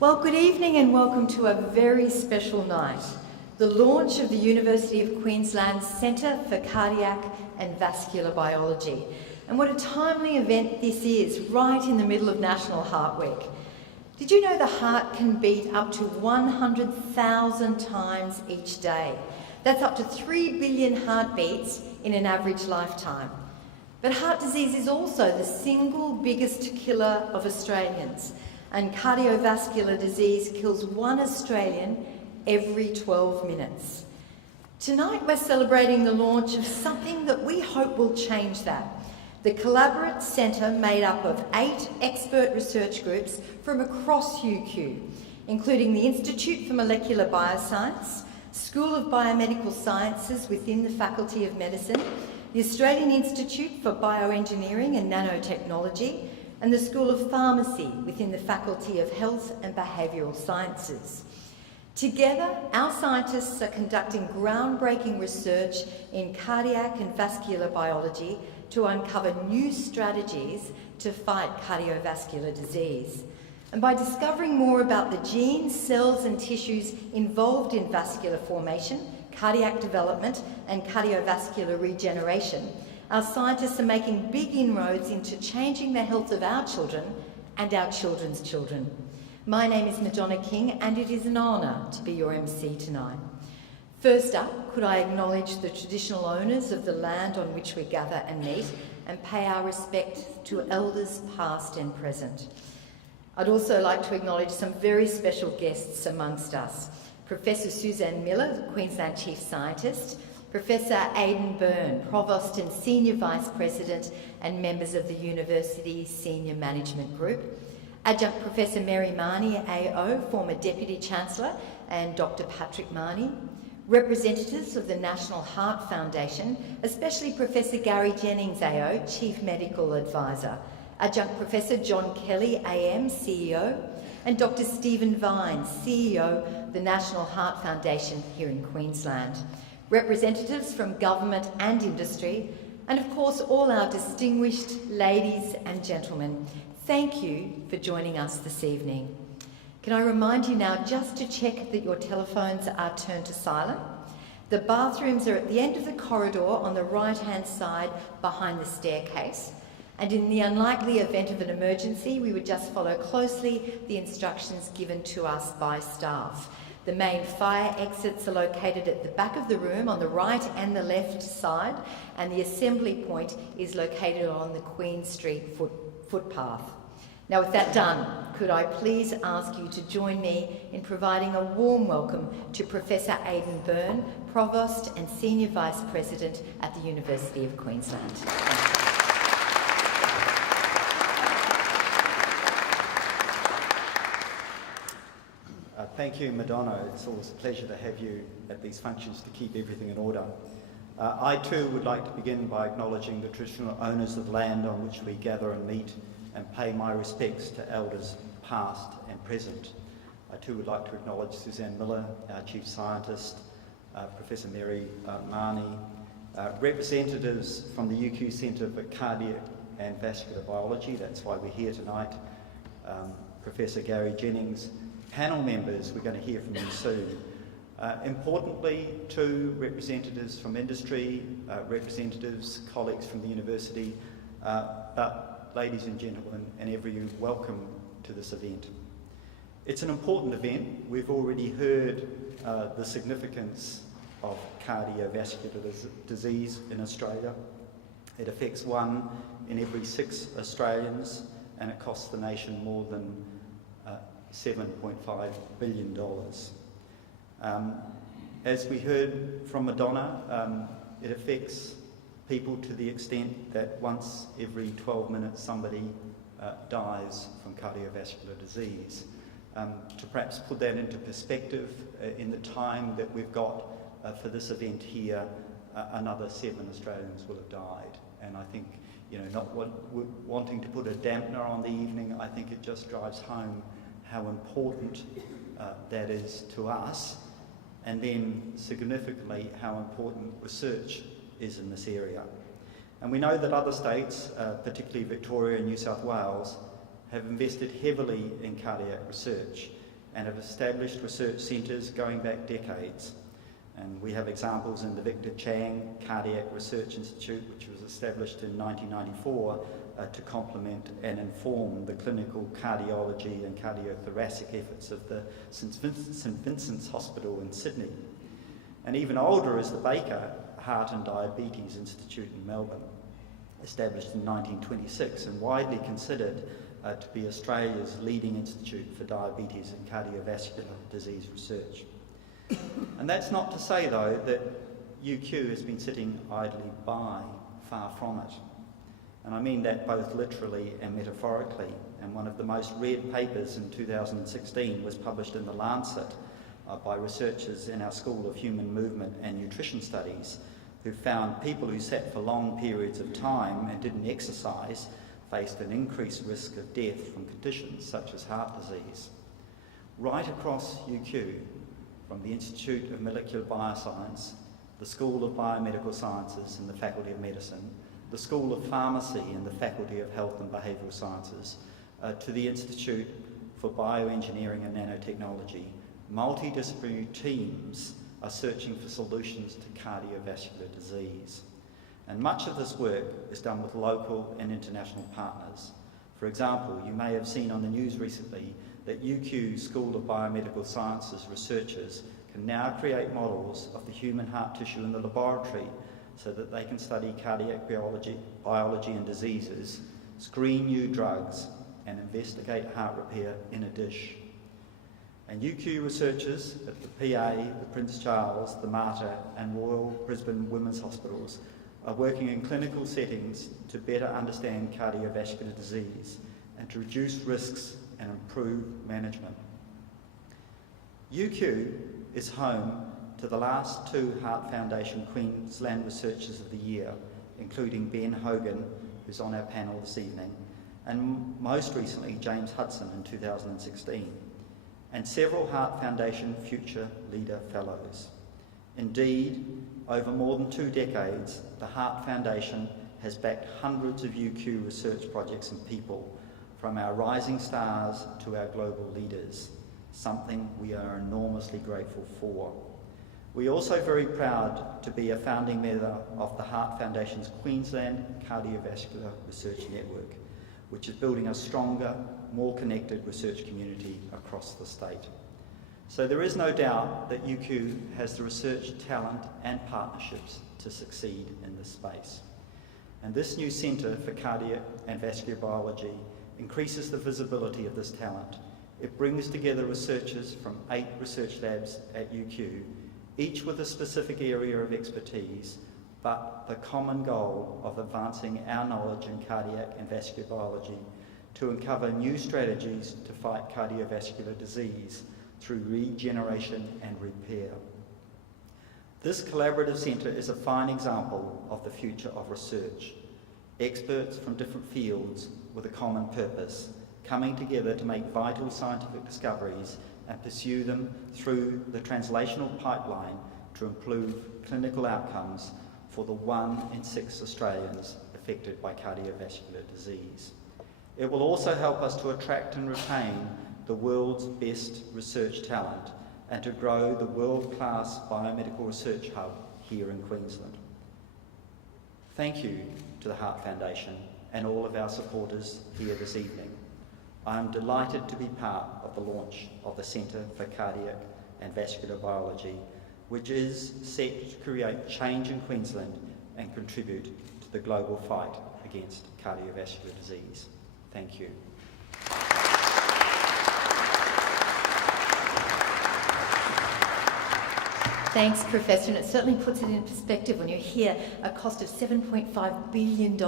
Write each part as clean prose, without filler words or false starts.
Well, good evening and welcome to a very special night, the launch of the University of Queensland's Centre for Cardiac and Vascular Biology. And what a timely event this is, right in the middle of National Heart Week. Did you know the heart can beat up to 100,000 times each day? That's up to 3 billion heartbeats in an average lifetime. But heart disease is also the single biggest killer of Australians, and cardiovascular disease kills one Australian every 12 minutes. Tonight we're celebrating the launch of something that we hope will change that. The Collaborate Centre, made up of 8 expert research groups from across UQ, including the Institute for Molecular Bioscience, School of Biomedical Sciences within the Faculty of Medicine, the Australian Institute for Bioengineering and Nanotechnology, and the School of Pharmacy within the Faculty of Health and Behavioural Sciences. Together, our scientists are conducting groundbreaking research in cardiac and vascular biology to uncover new strategies to fight cardiovascular disease. And by discovering more about the genes, cells and tissues involved in vascular formation, cardiac development and cardiovascular regeneration, our scientists are making big inroads into changing the health of our children and our children's children. My name is Madonna King and it is an honour to be your MC tonight. First up, could I acknowledge the traditional owners of the land on which we gather and meet and pay our respect to elders past and present. I'd also like to acknowledge some very special guests amongst us. Professor Suzanne Miller, the Queensland Chief Scientist, Professor Aidan Byrne, Provost and Senior Vice President and members of the University's Senior Management Group, Adjunct Professor Mary Marnie, AO, former Deputy Chancellor, and Dr. Patrick Marnie, representatives of the National Heart Foundation, especially Professor Gary Jennings, AO, Chief Medical Advisor, Adjunct Professor John Kelly, AM, CEO, and Dr. Stephen Vines, CEO of the National Heart Foundation here in Queensland, representatives from government and industry, and of course all our distinguished ladies and gentlemen. Thank you for joining us this evening. Can I remind you now just to check that your telephones are turned to silent. The bathrooms are at the end of the corridor on the right-hand side behind the staircase. And in the unlikely event of an emergency, we would just follow closely the instructions given to us by staff. The main fire exits are located at the back of the room on the right and the left side, and the assembly point is located on the Queen Street footpath. Now, with that done, could I please ask you to join me in providing a warm welcome to Professor Aidan Byrne, Provost and Senior Vice President at the University of Queensland. Thank you, Madonna. It's always a pleasure to have you at these functions to keep everything in order. I too would like to begin by acknowledging the traditional owners of land on which we gather and meet and pay my respects to elders past and present. I too would like to acknowledge Suzanne Miller, our Chief Scientist, Professor Mary Marnie, representatives from the UQ Centre for Cardiac and Vascular Biology, that's why we're here tonight, Professor Gary Jennings, panel members, we're going to hear from them soon. Importantly, 2 representatives from industry, representatives, colleagues from the university, but ladies and gentlemen, and everyone, welcome to this event. It's an important event. We've already heard the significance of cardiovascular disease in Australia. It affects 1 in every 6 Australians, and it costs the nation more than $7.5 billion. As we heard from Madonna, it affects people to the extent that once every 12 minutes somebody dies from cardiovascular disease. To perhaps put that into perspective, in the time that we've got for this event here, another 7 Australians will have died. And I think, not wanting to put a dampener on the evening, I think it just drives home how important that is to us, and then significantly how important research is in this area. And we know that other states, particularly Victoria and New South Wales, have invested heavily in cardiac research. and have established research centres going back decades. And we have examples in the Victor Chang Cardiac Research Institute, which was established in 1994 to complement and inform the clinical cardiology and cardiothoracic efforts of the St Vincent's Hospital in Sydney. And even older is the Baker Heart and Diabetes Institute in Melbourne, established in 1926 and widely considered to be Australia's leading institute for diabetes and cardiovascular disease research. And that's not to say, though, that UQ has been sitting idly by, far from it. And I mean that both literally and metaphorically. And one of the most read papers in 2016 was published in The Lancet by researchers in our School of Human Movement and Nutrition Studies, who found people who sat for long periods of time and didn't exercise faced an increased risk of death from conditions such as heart disease. Right across UQ, from the Institute of Molecular Bioscience, the School of Biomedical Sciences and the Faculty of Medicine, the School of Pharmacy and the Faculty of Health and Behavioural Sciences, to the Institute for Bioengineering and Nanotechnology, multidisciplinary teams are searching for solutions to cardiovascular disease. And much of this work is done with local and international partners. For example, you may have seen on the news recently that UQ School of Biomedical Sciences researchers can now create models of the human heart tissue in the laboratory so that they can study cardiac biology and diseases, screen new drugs, and investigate heart repair in a dish. And UQ researchers at the PA, the Prince Charles, the Mater and Royal Brisbane Women's Hospitals are working in clinical settings to better understand cardiovascular disease and to reduce risks and improve management. UQ is home to the last two Heart Foundation Queensland Researchers of the Year, including Ben Hogan, who's on our panel this evening, and most recently James Hudson in 2016, and several Heart Foundation Future Leader Fellows. Indeed, over more than 2 decades, the Heart Foundation has backed hundreds of UQ research projects and people, from our rising stars to our global leaders, something we are enormously grateful for. We are also very proud to be a founding member of the Heart Foundation's Queensland Cardiovascular Research Network, which is building a stronger, more connected research community across the state. So there is no doubt that UQ has the research talent and partnerships to succeed in this space. And this new Centre for Cardiac and Vascular Biology increases the visibility of this talent. It brings together researchers from 8 research labs at UQ, each with a specific area of expertise, but the common goal of advancing our knowledge in cardiac and vascular biology to uncover new strategies to fight cardiovascular disease through regeneration and repair. This collaborative centre is a fine example of the future of research. Experts from different fields with a common purpose, coming together to make vital scientific discoveries and pursue them through the translational pipeline to improve clinical outcomes for the 1 in 6 Australians affected by cardiovascular disease. It will also help us to attract and retain the world's best research talent and to grow the world-class biomedical research hub here in Queensland. Thank you to the Heart Foundation and all of our supporters here this evening. I am delighted to be part of the launch of the Centre for Cardiac and Vascular Biology, which is set to create change in Queensland and contribute to the global fight against cardiovascular disease. Thank you. Thanks, Professor, and it certainly puts it in perspective when you hear a cost of $7.5 billion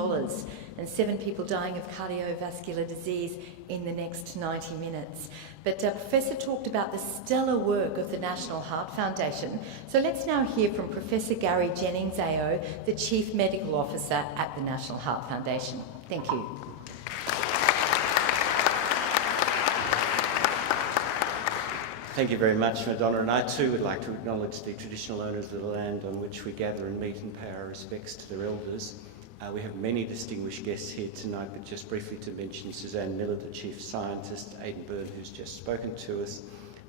and 7 people dying of cardiovascular disease in the next 90 minutes. But Professor talked about the stellar work of the National Heart Foundation. So let's now hear from Professor Gary Jennings AO, the Chief Medical Officer at the National Heart Foundation. Thank you. Thank you very much, Madonna, and I too would like to acknowledge the traditional owners of the land on which we gather and meet and pay our respects to their elders. We have many distinguished guests here tonight, but just briefly to mention Suzanne Miller, the Chief Scientist, Aidan Byrne, who's just spoken to us,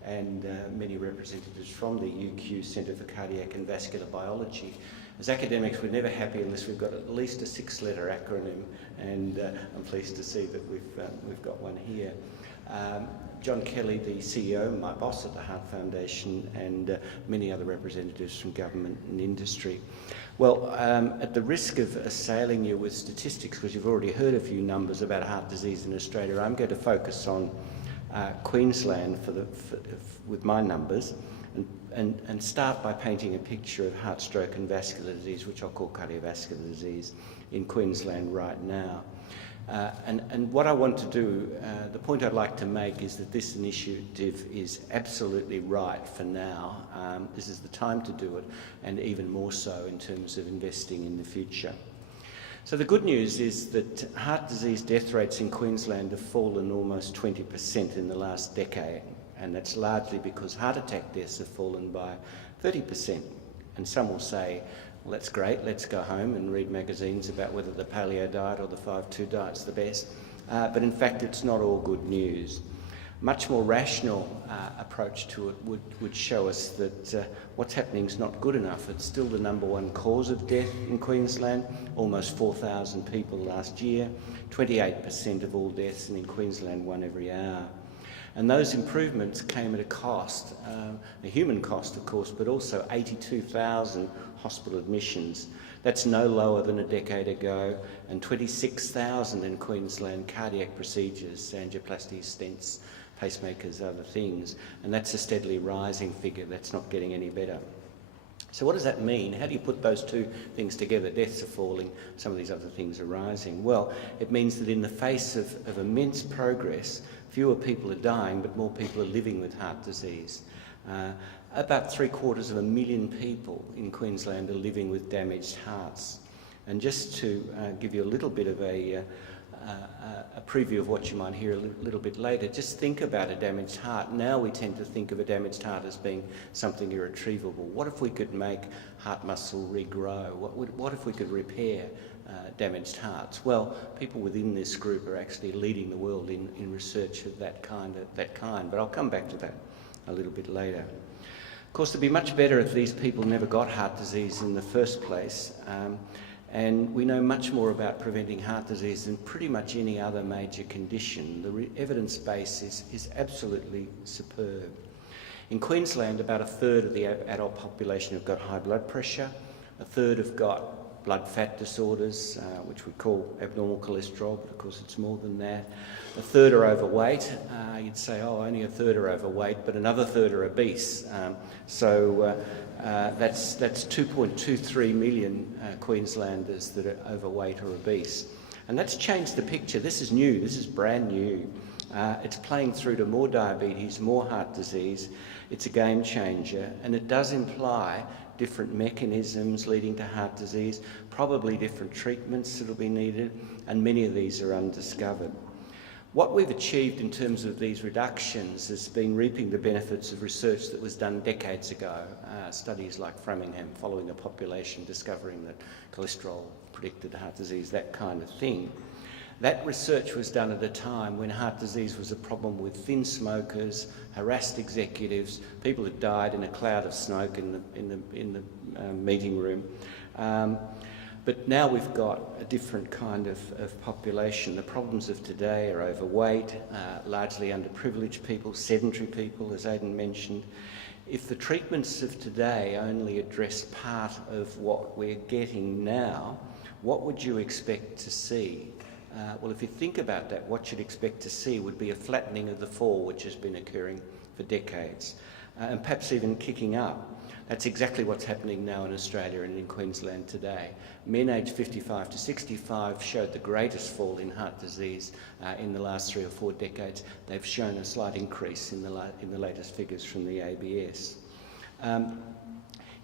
and many representatives from the UQ Centre for Cardiac and Vascular Biology. As academics, we're never happy unless we've got at least a 6-letter acronym, and I'm pleased to see that we've got one here. John Kelly, the CEO, my boss at the Heart Foundation, and many other representatives from government and industry. Well, at the risk of assailing you with statistics, because you've already heard a few numbers about heart disease in Australia, I'm going to focus on Queensland with my numbers, and start by painting a picture of heart, stroke and vascular disease, which I'll call cardiovascular disease, in Queensland right now. And what I want to do, the point I'd like to make is that this initiative is absolutely right for now. This is the time to do it, and even more so in terms of investing in the future. So the good news is that heart disease death rates in Queensland have fallen almost 20% in the last decade, and that's largely because heart attack deaths have fallen by 30%. And some will say, well, that's great, let's go home and read magazines about whether the paleo diet or the 5-2 diet's the best. But in fact, it's not all good news. Much more rational approach to it would show us that what's happening is not good enough. It's still the #1 cause of death in Queensland, almost 4,000 people last year, 28% of all deaths, and in Queensland 1 every hour. And those improvements came at a cost, a human cost of course, but also 82,000 hospital admissions. That's no lower than a decade ago, and 26,000 in Queensland cardiac procedures, angioplasties, stents, pacemakers, other things, and that's a steadily rising figure. That's not getting any better. So what does that mean? How do you put those two things together? Deaths are falling, some of these other things are rising. Well, it means that in the face of immense progress, fewer people are dying, but more people are living with heart disease. About 750,000 people in Queensland are living with damaged hearts. And just to give you a little bit of a preview of what you might hear a little bit later, just think about a damaged heart. Now we tend to think of a damaged heart as being something irretrievable. What if we could make heart muscle regrow? What if we could repair damaged hearts? Well, people within this group are actually leading the world in research of that kind, but I'll come back to that a little bit later. Of course, it'd be much better if these people never got heart disease in the first place. And we know much more about preventing heart disease than pretty much any other major condition. The evidence base is absolutely superb. In Queensland, about a third of the adult population have got high blood pressure, a third have got blood fat disorders, which we call abnormal cholesterol, but of course it's more than that. A third are overweight. You'd say, oh, only a third are overweight, but another third are obese. That's 2.23 million Queenslanders that are overweight or obese. And that's changed the picture. This is new, this is brand new. It's playing through to more diabetes, more heart disease. It's a game changer, and it does imply different mechanisms leading to heart disease, probably different treatments that will be needed, and many of these are undiscovered. What we've achieved in terms of these reductions has been reaping the benefits of research that was done decades ago, studies like Framingham following a population, discovering that cholesterol predicted heart disease, that kind of thing. That research was done at a time when heart disease was a problem with thin smokers, harassed executives, people that died in a cloud of smoke in the meeting room. But now we've got a different kind of population. The problems of today are overweight, largely underprivileged people, sedentary people, as Aidan mentioned. If the treatments of today only address part of what we're getting now, what would you expect to see? Well, if you think about that, what you'd expect to see would be a flattening of the fall, which has been occurring for decades, and perhaps even kicking up. That's exactly what's happening now in Australia and in Queensland today. Men aged 55 to 65 showed the greatest fall in heart disease in the last 3 or 4 decades. They've shown a slight increase in the latest figures from the ABS.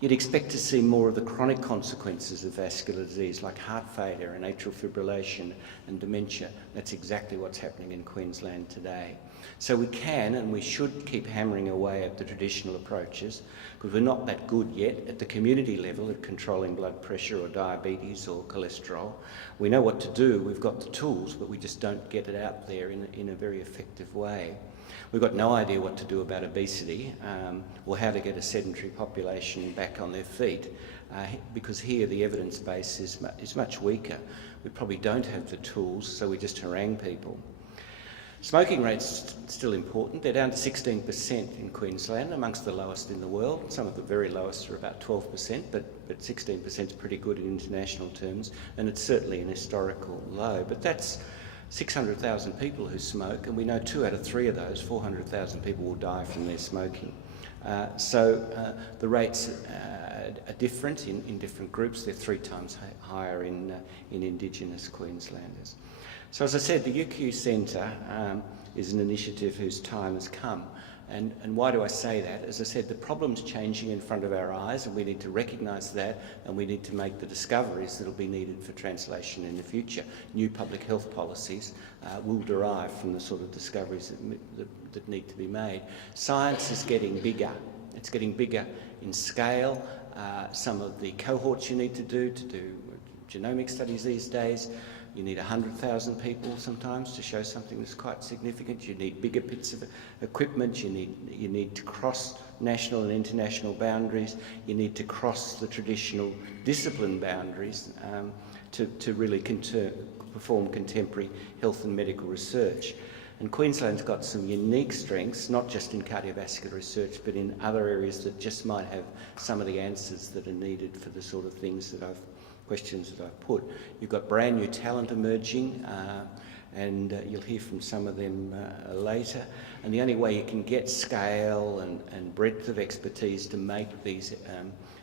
You'd expect to see more of the chronic consequences of vascular disease like heart failure and atrial fibrillation and dementia. That's exactly what's happening in Queensland today. So we can and we should keep hammering away at the traditional approaches, because we're not that good yet at the community level at controlling blood pressure or diabetes or cholesterol. We know what to do, we've got the tools, but we just don't get it out there in a very effective way. We've got no idea what to do about obesity or how to get a sedentary population back on their feet because here the evidence base is much weaker. We probably don't have the tools, so we just harangue people. Smoking rates still important. They're down to 16% in Queensland, amongst the lowest in the world. Some of the very lowest are about 12%, but 16% is pretty good in international terms, and it's certainly an historical low. But that's 600,000 people who smoke, and we know 2 out of 3 of those, 400,000 people, will die from their smoking. So the rates are different in different groups. They're 3 times higher in Indigenous Queenslanders. So as I said, the UQ Centre is an initiative whose time has come. And why do I say that? As I said, the problem's changing in front of our eyes, and we need to recognise that, and we need to make the discoveries that will be needed for translation in the future. New public health policies will derive from the sort of discoveries that need to be made. Science is getting bigger. It's getting bigger in scale. Some of the cohorts you need to do genomic studies these days, you need 100,000 people sometimes to show something that's quite significant. You need bigger bits of equipment. You need to cross national and international boundaries. You need to cross the traditional discipline boundaries to really perform contemporary health and medical research. And Queensland's got some unique strengths, not just in cardiovascular research, but in other areas that just might have some of the answers that are needed for the sort of questions that I've put. You've got brand new talent emerging, and you'll hear from some of them later. And the only way you can get scale and breadth of expertise to make these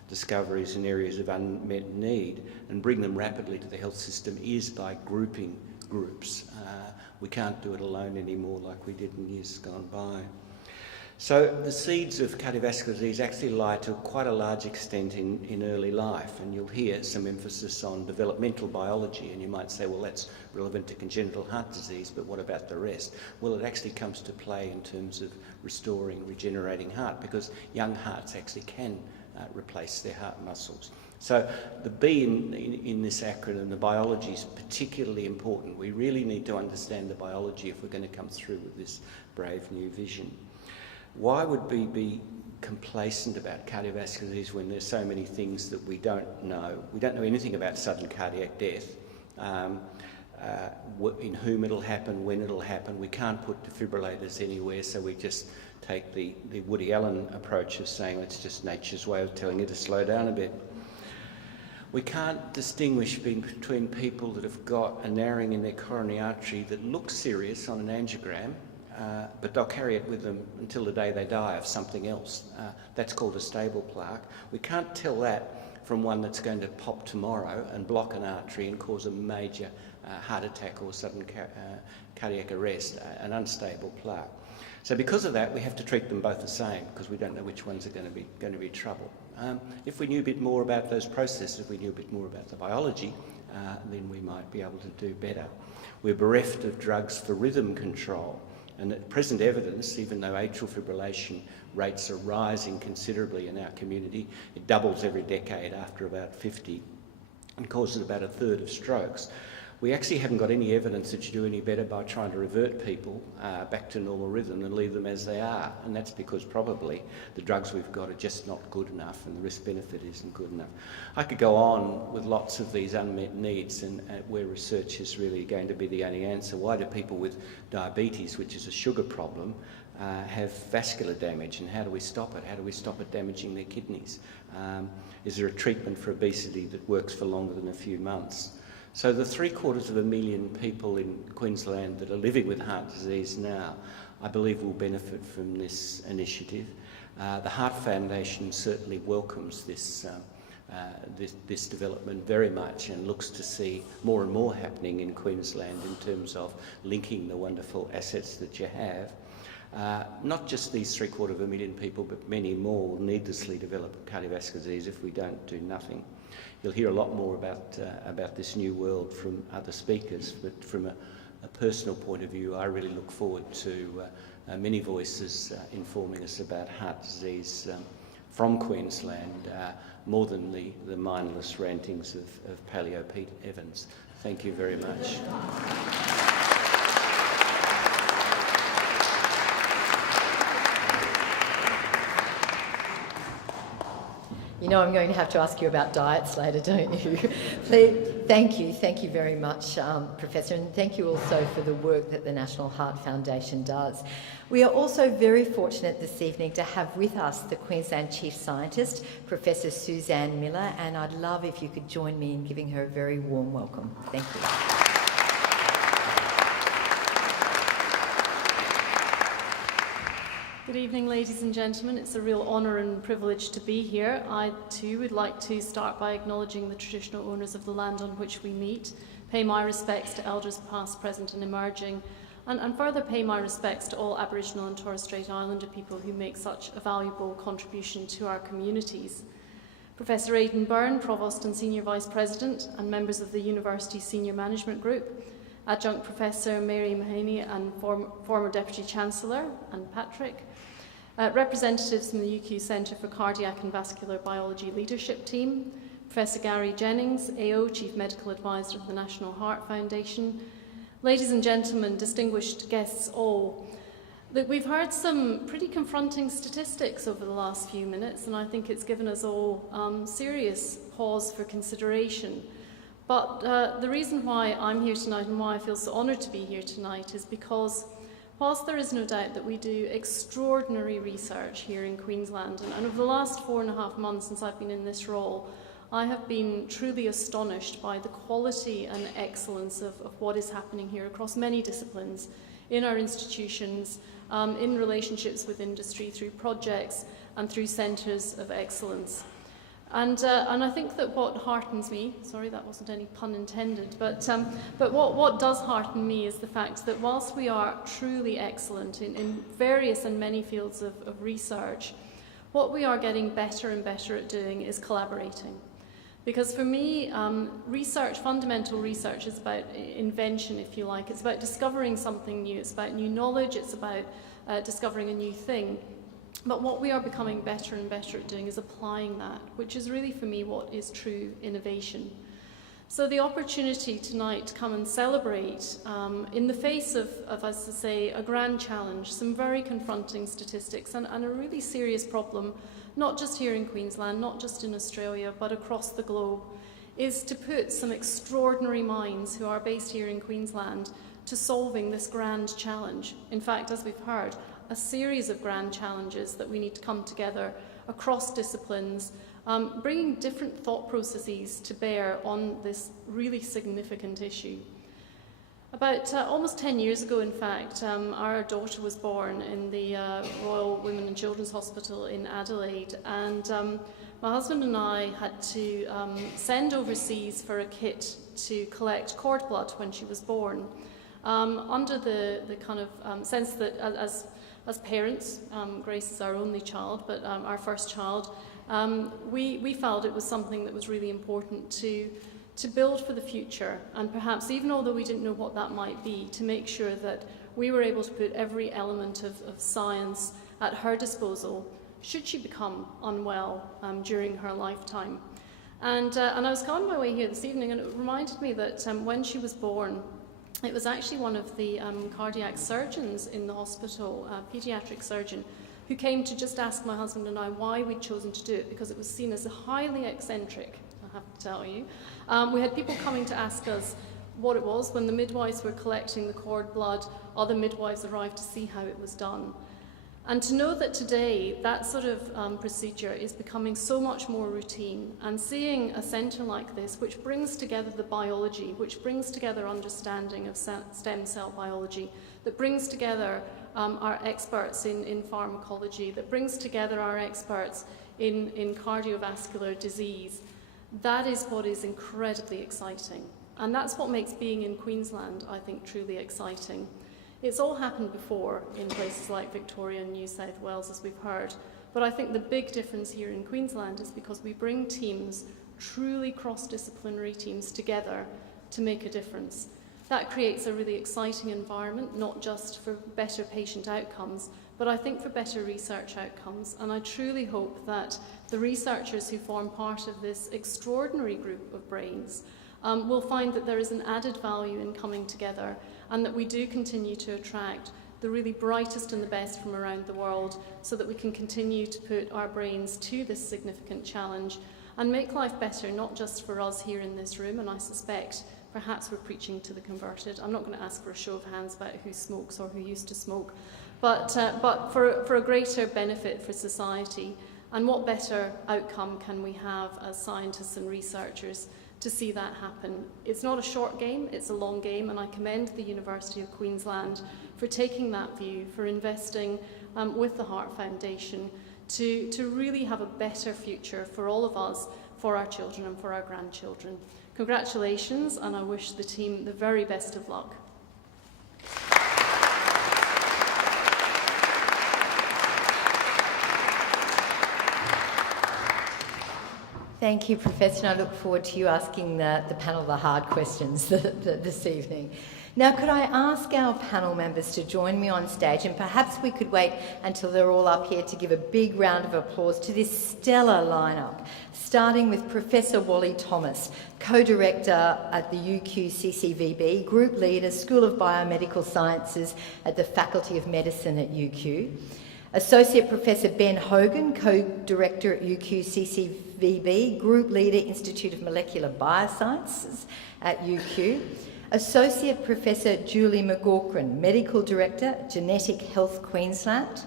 discoveries in areas of unmet need and bring them rapidly to the health system is by grouping groups. We can't do it alone anymore like we did in years gone by. So the seeds of cardiovascular disease actually lie to quite a large extent in early life, and you'll hear some emphasis on developmental biology, and you might say, well, that's relevant to congenital heart disease, but what about the rest? Well, it actually comes to play in terms of restoring, regenerating heart, because young hearts actually can replace their heart muscles. So the B in this acronym, the biology, is particularly important. We really need to understand the biology if we're going to come through with this brave new vision. Why would we be complacent about cardiovascular disease when there's so many things that we don't know? We don't know anything about sudden cardiac death, in whom it'll happen, when it'll happen. We can't put defibrillators anywhere, so we just take the Woody Allen approach of saying it's just nature's way of telling you to slow down a bit. We can't distinguish between people that have got a narrowing in their coronary artery that looks serious on an angiogram, but they'll carry it with them until the day they die of something else. That's called a stable plaque. We can't tell that from one that's going to pop tomorrow and block an artery and cause a major heart attack or sudden cardiac arrest, an unstable plaque. So because of that, we have to treat them both the same because we don't know which ones are going to be trouble. If we knew a bit more about those processes, if we knew a bit more about the biology, then we might be able to do better. We're bereft of drugs for rhythm control. And at present evidence, even though atrial fibrillation rates are rising considerably in our community, it doubles every decade after about 50 and causes about a third of strokes. We actually haven't got any evidence that you do any better by trying to revert people back to normal rhythm and leave them as they are. And that's because probably the drugs we've got are just not good enough and the risk-benefit isn't good enough. I could go on with lots of these unmet needs and where research is really going to be the only answer. Why do people with diabetes, which is a sugar problem, have vascular damage, and how do we stop it? How do we stop it damaging their kidneys? Is there a treatment for obesity that works for longer than a few months? So the 750,000 people in Queensland that are living with heart disease now, I believe will benefit from this initiative. The Heart Foundation certainly welcomes this development very much and looks to see more and more happening in Queensland in terms of linking the wonderful assets that you have. Not just these 750,000 people, but many more will needlessly develop cardiovascular disease if we don't do nothing. You'll hear a lot more about this new world from other speakers, but from a personal point of view, I really look forward to many voices informing us about heart disease from Queensland, more than the mindless rantings of Paleo Pete Evans. Thank you very much. You know I'm going to have to ask you about diets later, don't you? Please, thank you very much, Professor, and thank you also for the work that the National Heart Foundation does. We are also very fortunate this evening to have with us the Queensland Chief Scientist, Professor Suzanne Miller, and I'd love if you could join me in giving her a very warm welcome. Thank you. Good evening, ladies and gentlemen. It's a real honour and privilege to be here. I too would like to start by acknowledging the traditional owners of the land on which we meet, pay my respects to elders past, present and emerging, and further pay my respects to all Aboriginal and Torres Strait Islander people who make such a valuable contribution to our communities. Professor Aidan Byrne, Provost and Senior Vice President, and members of the University Senior Management Group, Adjunct Professor Mary Mahaney and former Deputy Chancellor, and Patrick, representatives from the UQ Centre for Cardiac and Vascular Biology Leadership Team, Professor Gary Jennings, AO, Chief Medical Advisor of the National Heart Foundation, ladies and gentlemen, distinguished guests all. Look, we've heard some pretty confronting statistics over the last few minutes, and I think it's given us all serious pause for consideration. But the reason why I'm here tonight and why I feel so honoured to be here tonight is because whilst there is no doubt that we do extraordinary research here in Queensland, and over the last 4.5 months since I've been in this role, I have been truly astonished by the quality and excellence of what is happening here across many disciplines, in our institutions, in relationships with industry, through projects and through centres of excellence. And I think that what heartens me, sorry that wasn't any pun intended, but what does hearten me is the fact that whilst we are truly excellent in various and many fields of research, what we are getting better and better at doing is collaborating. Because for me, research, fundamental research, is about invention, if you like. It's about discovering something new. It's about new knowledge. It's about discovering a new thing. But what we are becoming better and better at doing is applying that, which is really, for me, what is true innovation. So the opportunity tonight to come and celebrate in the face of, as I say, a grand challenge, some very confronting statistics and a really serious problem, not just here in Queensland, not just in Australia, but across the globe, is to put some extraordinary minds who are based here in Queensland to solving this grand challenge. In fact, as we've heard, a series of grand challenges that we need to come together across disciplines, bringing different thought processes to bear on this really significant issue. About almost 10 years ago, in fact, our daughter was born in the Royal Women and Children's Hospital in Adelaide, and my husband and I had to send overseas for a kit to collect cord blood when she was born, under the kind of sense that as parents, Grace is our only child, but our first child, we felt it was something that was really important to build for the future, and perhaps even although we didn't know what that might be, to make sure that we were able to put every element of science at her disposal should she become unwell during her lifetime. And I was on my way here this evening, and it reminded me that when she was born, it was actually one of the cardiac surgeons in the hospital, a paediatric surgeon, who came to just ask my husband and I why we'd chosen to do it, because it was seen as highly eccentric, I have to tell you. We had people coming to ask us what it was. When the midwives were collecting the cord blood, other midwives arrived to see how it was done. And to know that today that sort of procedure is becoming so much more routine, and seeing a centre like this, which brings together the biology, which brings together understanding of stem cell biology, that brings together our experts in pharmacology, that brings together our experts in cardiovascular disease, that is what is incredibly exciting. And that's what makes being in Queensland, I think, truly exciting. It's all happened before in places like Victoria and New South Wales, as we've heard, but I think the big difference here in Queensland is because we bring teams, truly cross-disciplinary teams, together to make a difference. That creates a really exciting environment, not just for better patient outcomes, but I think for better research outcomes. And I truly hope that the researchers who form part of this extraordinary group of brains will find that there is an added value in coming together, and that we do continue to attract the really brightest and the best from around the world, so that we can continue to put our brains to this significant challenge and make life better, not just for us here in this room, and I suspect perhaps we're preaching to the converted. I'm not going to ask for a show of hands about who smokes or who used to smoke, but for a greater benefit for society. And what better outcome can we have as scientists and researchers to see that happen? It's not a short game, it's a long game, and I commend the University of Queensland for taking that view, for investing with the Heart Foundation to really have a better future for all of us, for our children and for our grandchildren. Congratulations, and I wish the team the very best of luck. Thank you, Professor, and I look forward to you asking the panel the hard questions this evening. Now, could I ask our panel members to join me on stage, and perhaps we could wait until they're all up here to give a big round of applause to this stellar lineup, starting with Professor Wally Thomas, Co-Director at the UQ CCVB, Group Leader, School of Biomedical Sciences at the Faculty of Medicine at UQ. Associate Professor Ben Hogan, Co-Director at UQ CCVB, Group Leader, Institute of Molecular Biosciences at UQ. Associate Professor Julie McGaughran, Medical Director, Genetic Health Queensland.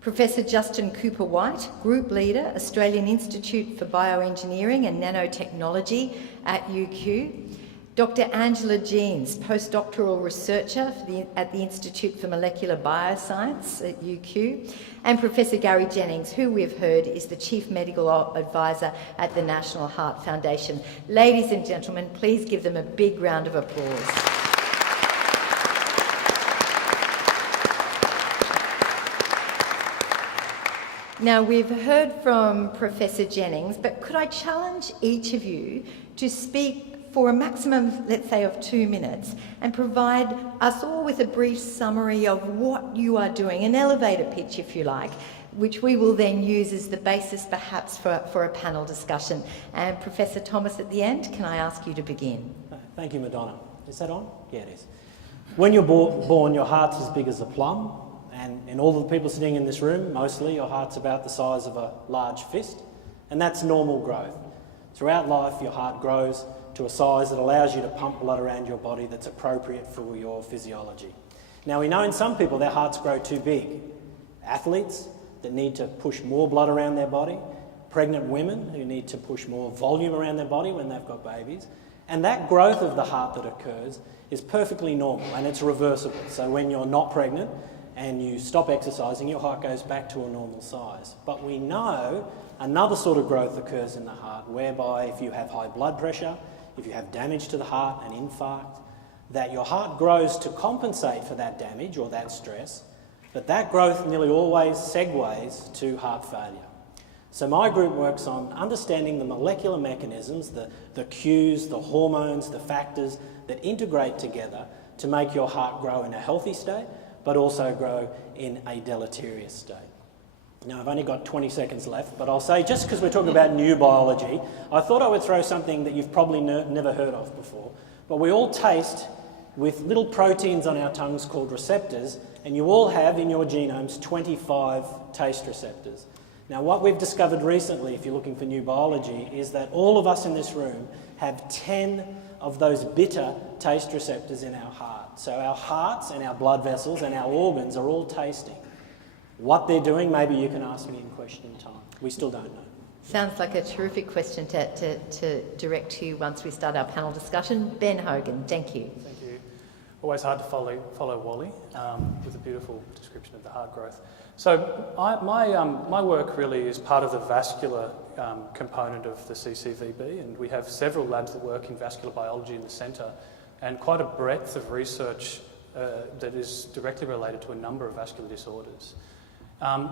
Professor Justin Cooper-White, Group Leader, Australian Institute for Bioengineering and Nanotechnology at UQ. Dr. Angela Jeans, Postdoctoral Researcher at the Institute for Molecular Bioscience at UQ. And Professor Gary Jennings, who we've heard is the Chief Medical Advisor at the National Heart Foundation. Ladies and gentlemen, please give them a big round of applause. Now, we've heard from Professor Jennings, but could I challenge each of you to speak for a maximum, let's say, of 2 minutes, and provide us all with a brief summary of what you are doing, an elevator pitch, if you like, which we will then use as the basis perhaps for a panel discussion. And Professor Thomas, at the end, can I ask you to begin? Thank you, Madonna. Is that on? Yeah, it is. When you're born, your heart's as big as a plum, and in all of the people sitting in this room, mostly your heart's about the size of a large fist, and that's normal growth. Throughout life, your heart grows to a size that allows you to pump blood around your body that's appropriate for your physiology. Now, we know in some people their hearts grow too big. Athletes that need to push more blood around their body, pregnant women who need to push more volume around their body when they've got babies, and that growth of the heart that occurs is perfectly normal and it's reversible. So when you're not pregnant and you stop exercising, your heart goes back to a normal size. But we know another sort of growth occurs in the heart, whereby if you have high blood pressure, if you have damage to the heart, an infarct, that your heart grows to compensate for that damage or that stress, but that growth nearly always segues to heart failure. So my group works on understanding the molecular mechanisms, the cues, the hormones, the factors that integrate together to make your heart grow in a healthy state, but also grow in a deleterious state. Now, I've only got 20 seconds left, but I'll say, just because we're talking about new biology, I thought I would throw something that you've probably never heard of before. But we all taste with little proteins on our tongues called receptors, and you all have in your genomes 25 taste receptors. Now, what we've discovered recently, if you're looking for new biology, is that all of us in this room have 10 of those bitter taste receptors in our heart. So our hearts and our blood vessels and our organs are all tasting. What they're doing, maybe you can ask me in question time. We still don't know. Sounds like a terrific question to direct to you once we start our panel discussion. Ben Hogan, thank you. Thank you. Always hard to follow Wally with a beautiful description of the heart growth. So my work really is part of the vascular component of the CCVB, and we have several labs that work in vascular biology in the centre, and quite a breadth of research that is directly related to a number of vascular disorders.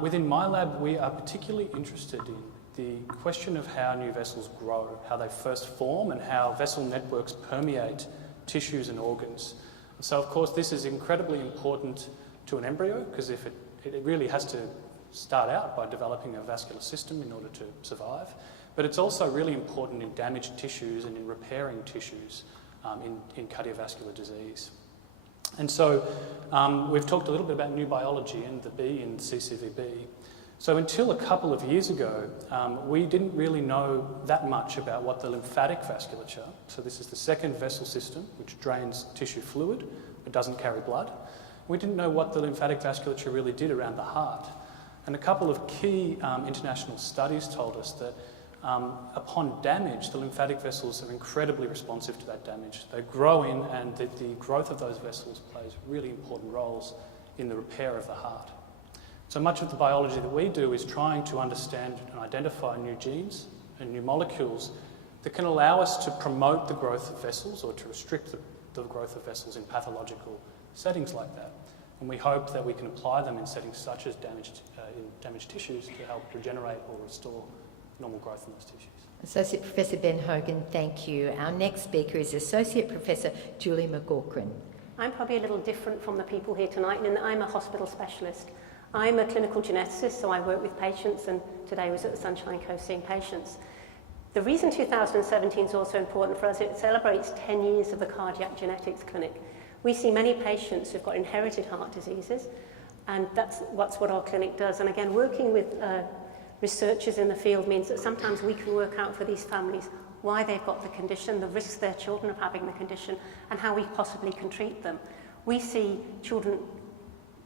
Within my lab, we are particularly interested in the question of how new vessels grow, how they first form, and how vessel networks permeate tissues and organs. So, of course, this is incredibly important to an embryo, because if it really has to start out by developing a vascular system in order to survive. But it's also really important in damaged tissues and in repairing tissues in cardiovascular disease. And so we've talked a little bit about new biology and the B in CCVB. So until a couple of years ago, we didn't really know that much about what the lymphatic vasculature, so this is the second vessel system which drains tissue fluid but doesn't carry blood. We didn't know what the lymphatic vasculature really did around the heart. And a couple of key international studies told us that upon damage, the lymphatic vessels are incredibly responsive to that damage. They grow in, and the growth of those vessels plays really important roles in the repair of the heart. So much of the biology that we do is trying to understand and identify new genes and new molecules that can allow us to promote the growth of vessels or to restrict the growth of vessels in pathological settings like that. And we hope that we can apply them in settings such as damaged tissues to help regenerate or restore normal growth in those tissues. Associate Professor Ben Hogan, thank you. Our next speaker is Associate Professor Julie McGaughran. I'm probably a little different from the people here tonight in that I'm a hospital specialist. I'm a clinical geneticist, so I work with patients, and today was at the Sunshine Coast seeing patients. The reason 2017 is also important for us, it celebrates 10 years of the Cardiac Genetics Clinic. We see many patients who've got inherited heart diseases, and that's what our clinic does. And again, working with researchers in the field means that sometimes we can work out for these families why they've got the condition, the risks their children of having the condition, and how we possibly can treat them. We see children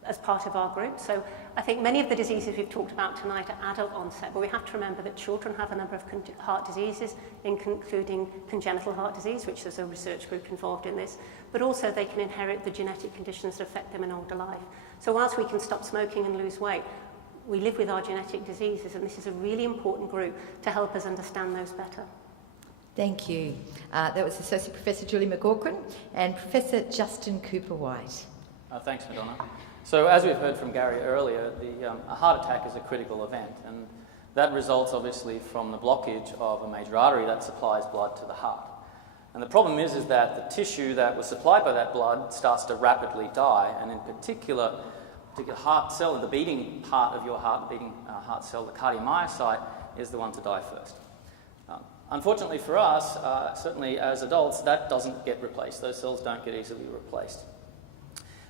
as part of our group. So I think many of the diseases we've talked about tonight are adult onset, but we have to remember that children have a number of heart diseases, including congenital heart disease, which there's a research group involved in this, but also they can inherit the genetic conditions that affect them in older life. So whilst we can stop smoking and lose weight, we live with our genetic diseases, and this is a really important group to help us understand those better. Thank you. That was Associate Professor Julie McGaughran and Professor Justin Cooper-White. Thanks, Madonna. So as we've heard from Gary earlier, a heart attack is a critical event, and that results obviously from the blockage of a major artery that supplies blood to the heart. And the problem is that the tissue that was supplied by that blood starts to rapidly die, and in particular heart cell, the beating part of your heart, the beating heart cell, the cardiomyocyte, is the one to die first. Unfortunately for us, certainly as adults, that doesn't get replaced. Those cells don't get easily replaced.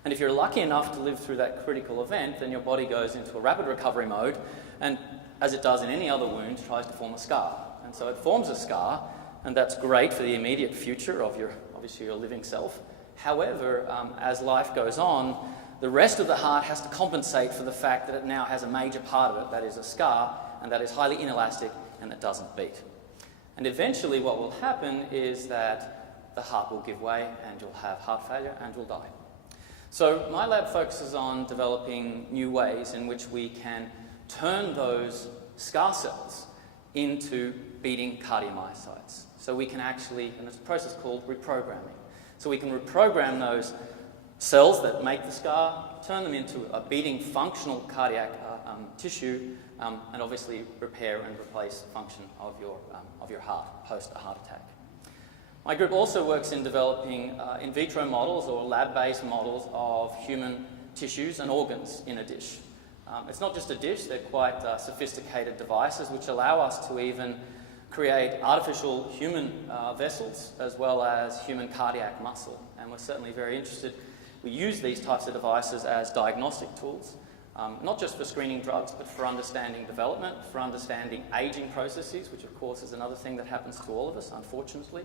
And if you're lucky enough to live through that critical event, then your body goes into a rapid recovery mode, and as it does in any other wound, tries to form a scar. And so it forms a scar, and that's great for the immediate future of your living self. However, as life goes on, the rest of the heart has to compensate for the fact that it now has a major part of it that is a scar, and that is highly inelastic and that doesn't beat. And eventually what will happen is that the heart will give way, and you'll have heart failure and you'll die. So my lab focuses on developing new ways in which we can turn those scar cells into beating cardiomyocytes. So we can actually, and it's a process called reprogramming. So we can reprogram those cells that make the scar, turn them into a beating functional cardiac tissue, and obviously repair and replace the function of your heart post a heart attack. My group also works in developing in vitro models or lab-based models of human tissues and organs in a dish. It's not just a dish, they're quite sophisticated devices which allow us to even create artificial human vessels as well as human cardiac muscle. And we're certainly very interested. We use these types of devices as diagnostic tools, not just for screening drugs, but for understanding development, for understanding aging processes, which of course is another thing that happens to all of us, unfortunately.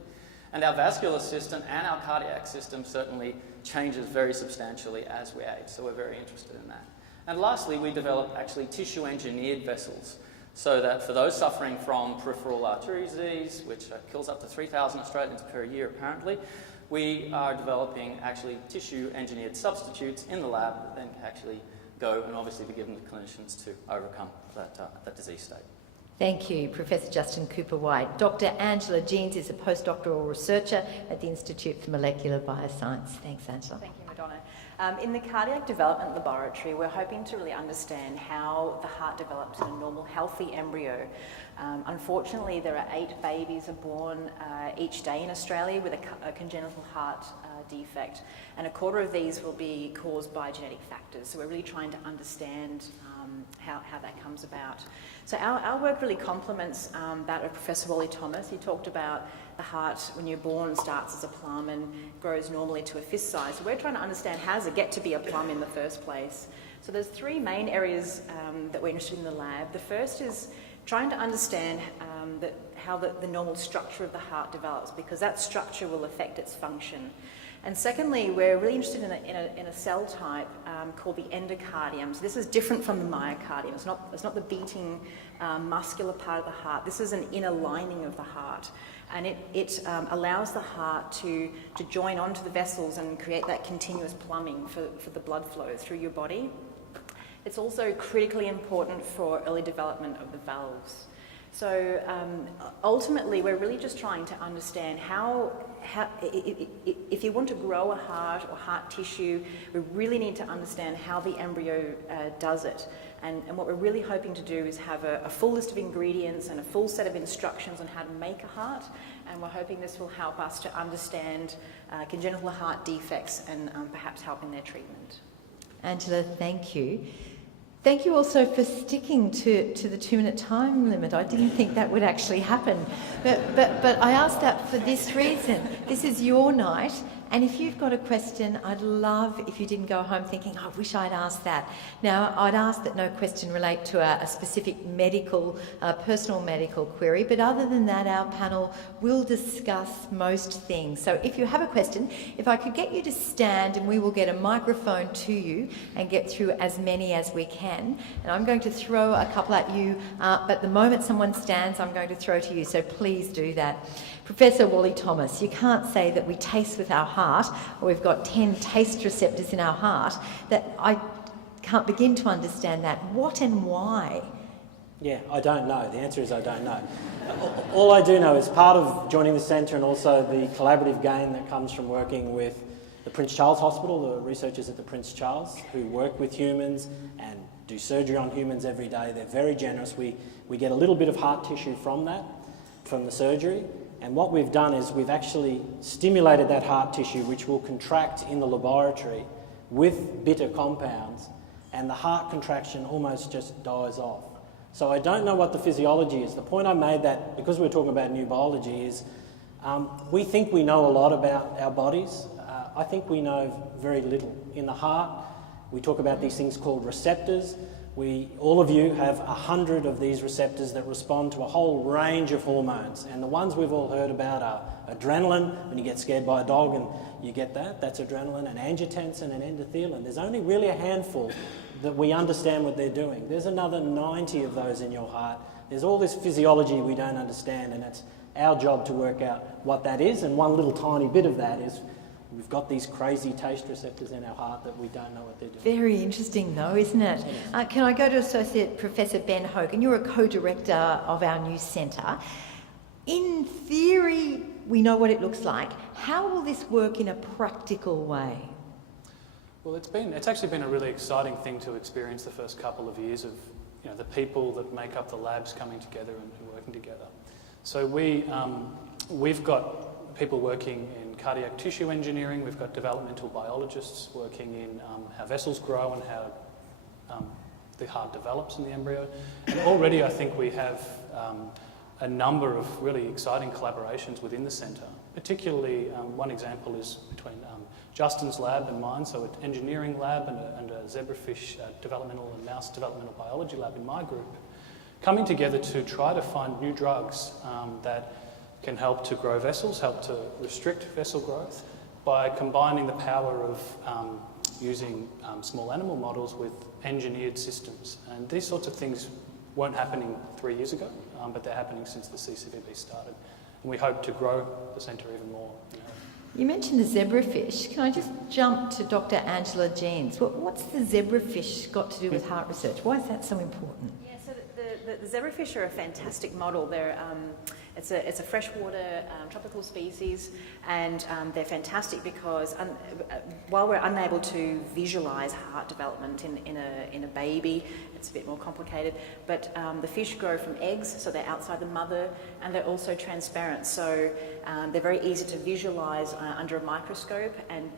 And our vascular system and our cardiac system certainly changes very substantially as we age, so we're very interested in that. And lastly, we develop actually tissue-engineered vessels, so that for those suffering from peripheral artery disease, which kills up to 3,000 Australians per year apparently, we are developing actually tissue-engineered substitutes in the lab that then can actually go and obviously be given to clinicians to overcome that disease state. Thank you, Professor Justin Cooper-White. Dr. Angela Jeans is a postdoctoral researcher at the Institute for Molecular Bioscience. Thanks, Angela. Thank you, Madonna. In the Cardiac Development Laboratory, we're hoping to really understand how the heart develops in a normal, healthy embryo. Unfortunately, there are 8 babies are born each day in Australia with a congenital heart defect, and a quarter of these will be caused by genetic factors. So we're really trying to understand how that comes about. So our work really complements that of Professor Wally Thomas. He talked about the heart, when you're born, starts as a plum and grows normally to a fist size. So we're trying to understand, how does it get to be a plum in the first place? So there's three main areas that we're interested in the lab. The first is trying to understand how the normal structure of the heart develops, because that structure will affect its function. And secondly, we're really interested in a cell type called the endocardium. So this is different from the myocardium. It's not the beating muscular part of the heart. This is an inner lining of the heart. And it allows the heart to join onto the vessels and create that continuous plumbing for the blood flow through your body. It's also critically important for early development of the valves. So ultimately, we're really just trying to understand how if you want to grow a heart or heart tissue, we really need to understand how the embryo does it. And what we're really hoping to do is have a full list of ingredients and a full set of instructions on how to make a heart. And we're hoping this will help us to understand congenital heart defects and perhaps help in their treatment. Angela, thank you. Thank you also for sticking to the 2-minute time limit. I didn't think that would actually happen. But I asked that for this reason. This is your night, and if you've got a question, I'd love if you didn't go home thinking, I wish I'd asked that. Now, I'd ask that no question relate to a specific personal medical query, but other than that, our panel will discuss most things. So if you have a question, if I could get you to stand, and we will get a microphone to you and get through as many as we can. And I'm going to throw a couple at you, but the moment someone stands, I'm going to throw to you, so please do that. Professor Wally Thomas, you can't say that we taste with our heart, or we've got 10 taste receptors in our heart, that I can't begin to understand that. What and why? Yeah, I don't know. The answer is I don't know. All I do know is part of joining the centre and also the collaborative gain that comes from working with the Prince Charles Hospital, the researchers at the Prince Charles, who work with humans and do surgery on humans every day. They're very generous. We get a little bit of heart tissue from the surgery. And what we've done is we've actually stimulated that heart tissue, which will contract in the laboratory with bitter compounds, and the heart contraction almost just dies off. So I don't know what the physiology is. The point I made that, because we're talking about new biology, is we think we know a lot about our bodies. I think we know very little. In the heart, we talk about these things called receptors. All of you have 100 of these receptors that respond to a whole range of hormones. And the ones we've all heard about are adrenaline, when you get scared by a dog and you get that's adrenaline, and angiotensin and endothelin. There's only really a handful that we understand what they're doing. There's another 90 of those in your heart. There's all this physiology we don't understand, and it's our job to work out what that is. And one little tiny bit of that is we've got these crazy taste receptors in our heart that we don't know what they're doing. Very interesting though, isn't it? Can I go to Associate Professor Ben Hogan? You're a co-director of our new centre. In theory, we know what it looks like. How will this work in a practical way? Well, it's actually been a really exciting thing to experience the first couple of years of the people that make up the labs coming together and working together. So we've got people working in cardiac tissue engineering. We've got developmental biologists working in how vessels grow and how the heart develops in the embryo. And already I think we have a number of really exciting collaborations within the centre. Particularly, one example is between Justin's lab and mine, so an engineering lab and a zebrafish developmental and mouse developmental biology lab in my group, coming together to try to find new drugs that can help to grow vessels, help to restrict vessel growth by combining the power of using small animal models with engineered systems. And these sorts of things weren't happening 3 years ago, but they're happening since the CCVB started. And we hope to grow the centre even more. You mentioned the zebrafish. Can I just jump to Dr. Angela Jeans? What's the zebrafish got to do with heart research? Why is that so important? Yeah, so the zebrafish are a fantastic model. They're It's a freshwater tropical species, and they're fantastic because while we're unable to visualise heart development in a baby, it's a bit more complicated, but the fish grow from eggs, so they're outside the mother, and they're also transparent, so they're very easy to visualise under a microscope, and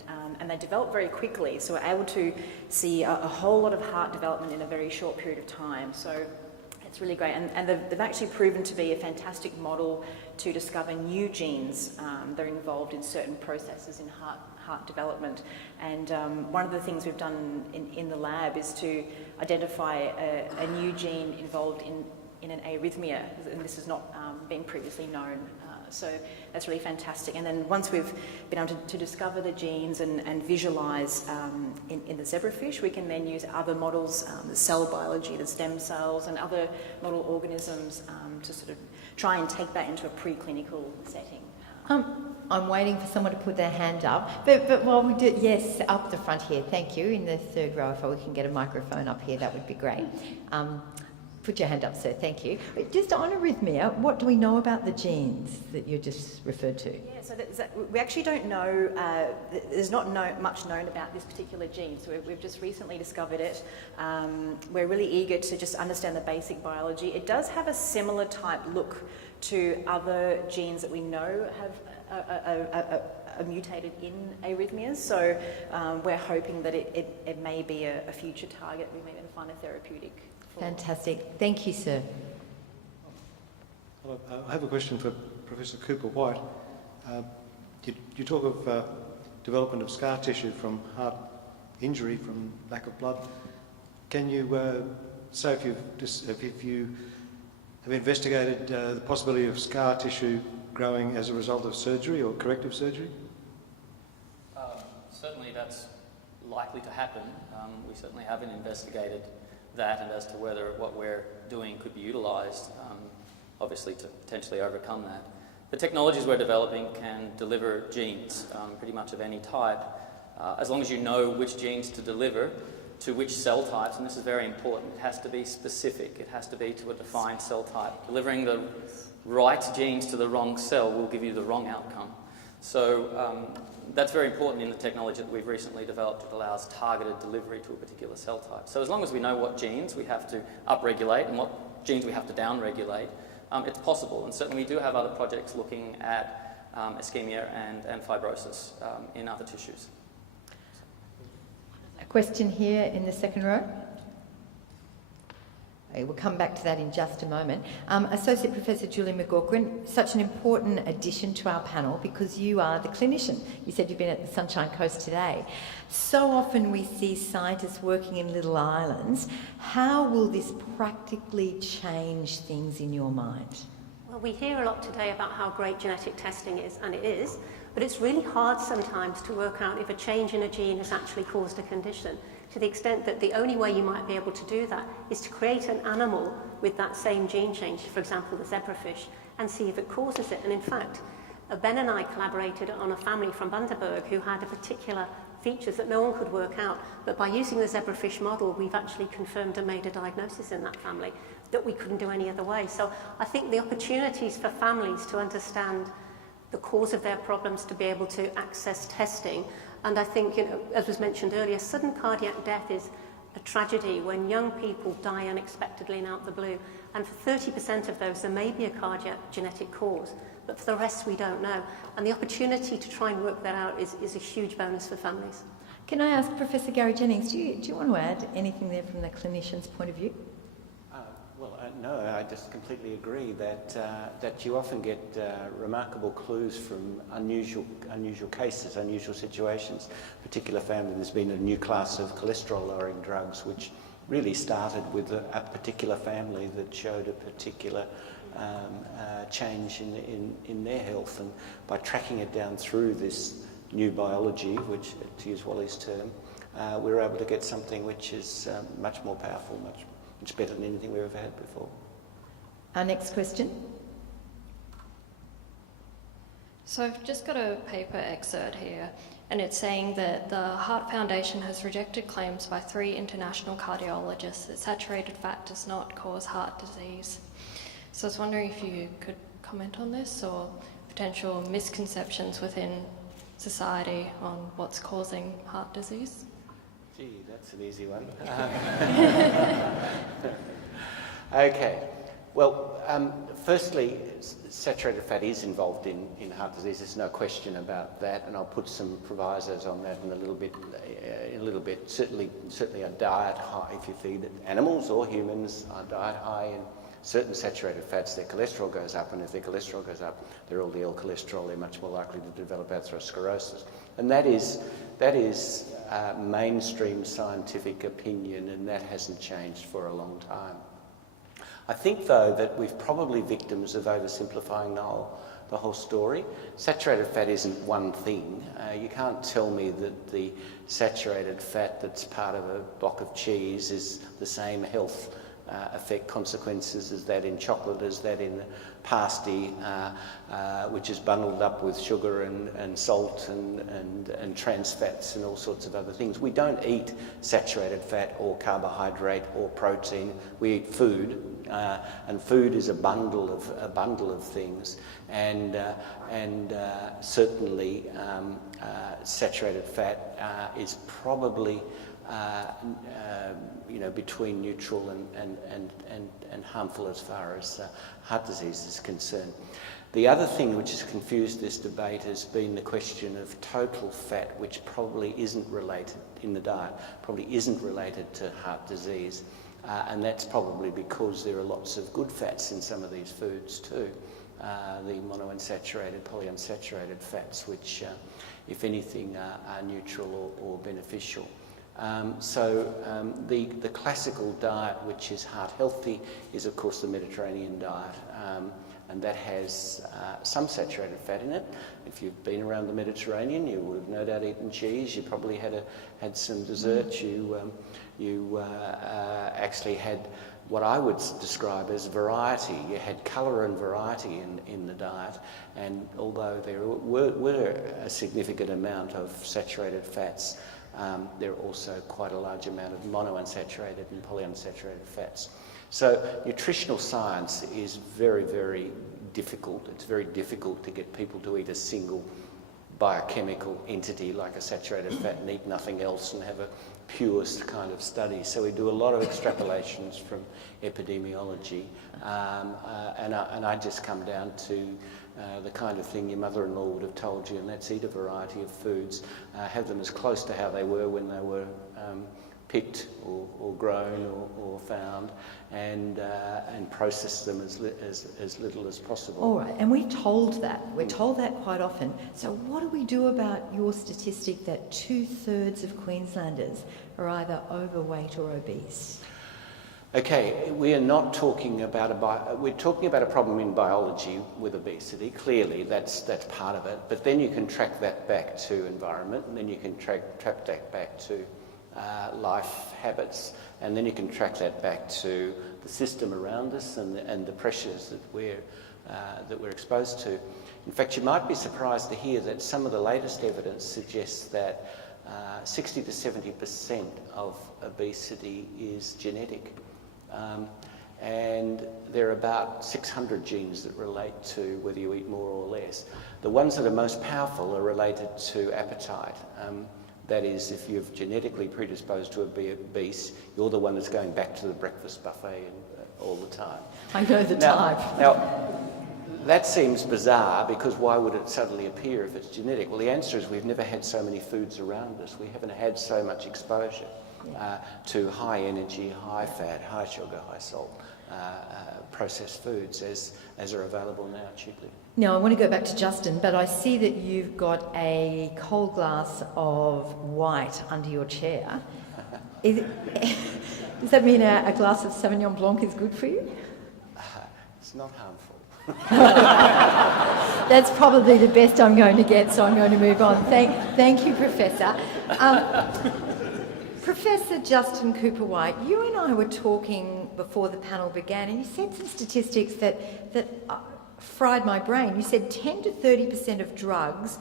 they develop very quickly, so we're able to see a whole lot of heart development in a very short period of time. So it's really great, and they've actually proven to be a fantastic model to discover new genes that are involved in certain processes in heart development. And one of the things we've done in the lab is to identify a new gene involved in an arrhythmia, and this has not been previously known. So that's really fantastic. And then once we've been able to discover the genes and visualise in the zebrafish, we can then use other models, the cell biology, the stem cells and other model organisms to sort of try and take that into a preclinical setting. I'm waiting for someone to put their hand up, but while we do, yes, up the front here, thank you, in the third row, if we can get a microphone up here, that would be great. Put your hand up, sir, thank you. Just on arrhythmia, what do we know about the genes that you just referred to? Yeah, so we actually don't know, there's not much known about this particular gene, so we've just recently discovered it. We're really eager to just understand the basic biology. It does have a similar type look to other genes that we know have are mutated in arrhythmias, so we're hoping that it may be a future target we may be able to find a therapeutic for. Fantastic. Thank you, sir. Hello. I have a question for Professor Cooper-White. You talk of development of scar tissue from heart injury, from lack of blood. Can you say if you have investigated the possibility of scar tissue growing as a result of surgery or corrective surgery? Certainly that's likely to happen. We certainly haven't investigated that and as to whether what we're doing could be utilised, obviously to potentially overcome that. The technologies we're developing can deliver genes pretty much of any type, as long as you know which genes to deliver to which cell types, and this is very important. It has to be specific. It has to be to a defined cell type. Delivering the right genes to the wrong cell will give you the wrong outcome. So that's very important in the technology that we've recently developed. It allows targeted delivery to a particular cell type. So as long as we know what genes we have to upregulate and what genes we have to downregulate, it's possible. And certainly we do have other projects looking at ischemia and fibrosis in other tissues. A question here in the second row. Okay, we'll come back to that in just a moment. Associate Professor Julie McGaughran, such an important addition to our panel because you are the clinician. You said you've been at the Sunshine Coast today. So often we see scientists working in little islands. How will this practically change things in your mind? Well, we hear a lot today about how great genetic testing is, and it is, but it's really hard sometimes to work out if a change in a gene has actually caused a condition, to the extent that the only way you might be able to do that is to create an animal with that same gene change, for example the zebrafish, and see if it causes it. And in fact, Ben and I collaborated on a family from Bundaberg who had a particular features that no one could work out, but by using the zebrafish model we've actually confirmed and made a diagnosis in that family that we couldn't do any other way. So I think the opportunities for families to understand the cause of their problems, to be able to access testing. And I think, as was mentioned earlier, sudden cardiac death is a tragedy when young people die unexpectedly and out the blue. And for 30% of those, there may be a cardiac genetic cause, but for the rest, we don't know. And the opportunity to try and work that out is a huge bonus for families. Can I ask Professor Gary Jennings, do you want to add anything there from the clinician's point of view? No, I just completely agree that you often get remarkable clues from unusual cases, unusual situations. A particular family, there's been a new class of cholesterol-lowering drugs which really started with a particular family that showed a particular change in their health, and by tracking it down through this new biology, which, to use Wally's term, we were able to get something which is much more powerful, much better than anything we've ever had before. Our next question. So I've just got a paper excerpt here, and it's saying that the Heart Foundation has rejected claims by 3 international cardiologists that saturated fat does not cause heart disease. So I was wondering if you could comment on this, or potential misconceptions within society on what's causing heart disease? Gee, that's an easy one. Okay. Well, firstly, saturated fat is involved in heart disease. There's no question about that, and I'll put some provisos on that in a little bit. Certainly a diet high, if you feed animals or humans, a diet high in certain saturated fats, their cholesterol goes up, and if their cholesterol goes up, their LDL cholesterol, they're much more likely to develop atherosclerosis. And that is mainstream scientific opinion, and that hasn't changed for a long time. I think, though, that we're probably victims of oversimplifying the whole story. Saturated fat isn't one thing. You can't tell me that the saturated fat that's part of a block of cheese is the same health effect consequences as that in chocolate, as that in pasty, which is bundled up with sugar and salt and trans fats and all sorts of other things. We don't eat saturated fat or carbohydrate or protein. We eat food, and food is a bundle of things, and certainly saturated fat is probably between neutral and harmful as far as heart disease is concerned. The other thing which has confused this debate has been the question of total fat, which probably isn't related in the diet, probably isn't related to heart disease, and that's probably because there are lots of good fats in some of these foods too, the monounsaturated, polyunsaturated fats, which, if anything, are neutral or beneficial. The classical diet, which is heart healthy, is of course the Mediterranean diet, and that has some saturated fat in it. If you've been around the Mediterranean, you would have no doubt eaten cheese. You probably had some dessert. You actually had what I would describe as variety. You had colour and variety in the diet, and although there were a significant amount of saturated fats, there are also quite a large amount of monounsaturated and polyunsaturated fats. So nutritional science is very, very difficult. It's very difficult to get people to eat a single biochemical entity like a saturated fat and eat nothing else and have a purest kind of study. So we do a lot of extrapolations from epidemiology, and I just come down to the kind of thing your mother-in-law would have told you, and that's eat a variety of foods, have them as close to how they were when they were picked or grown or found, and process them as little as possible. All right, and we're told that quite often. So what do we do about your statistic that 2/3 of Queenslanders are either overweight or obese? Okay, we are not talking about we're talking about a problem in biology with obesity. Clearly, that's part of it. But then you can track that back to environment, and then you can track that back to life habits, and then you can track that back to the system around us and the pressures that we're exposed to. In fact, you might be surprised to hear that some of the latest evidence suggests that 60 to 70% of obesity is genetic. And there are about 600 genes that relate to whether you eat more or less. The ones that are most powerful are related to appetite. That is, if you're genetically predisposed to be obese, you're the one that's going back to the breakfast buffet all the time. I know the type. Now, that seems bizarre, because why would it suddenly appear if it's genetic? Well, the answer is we've never had so many foods around us. We haven't had so much exposure to high energy, high fat, high sugar, high salt processed foods as are available now cheaply. Now, I want to go back to Justin, but I see that you've got a cold glass of white under your chair. Does that mean a glass of Sauvignon Blanc is good for you? It's not harmful. That's probably the best I'm going to get, so I'm going to move on. Thank you, Professor. Professor Justin Cooper-White, you and I were talking before the panel began, and you said some statistics that fried my brain. You said 10 to 30% of drugs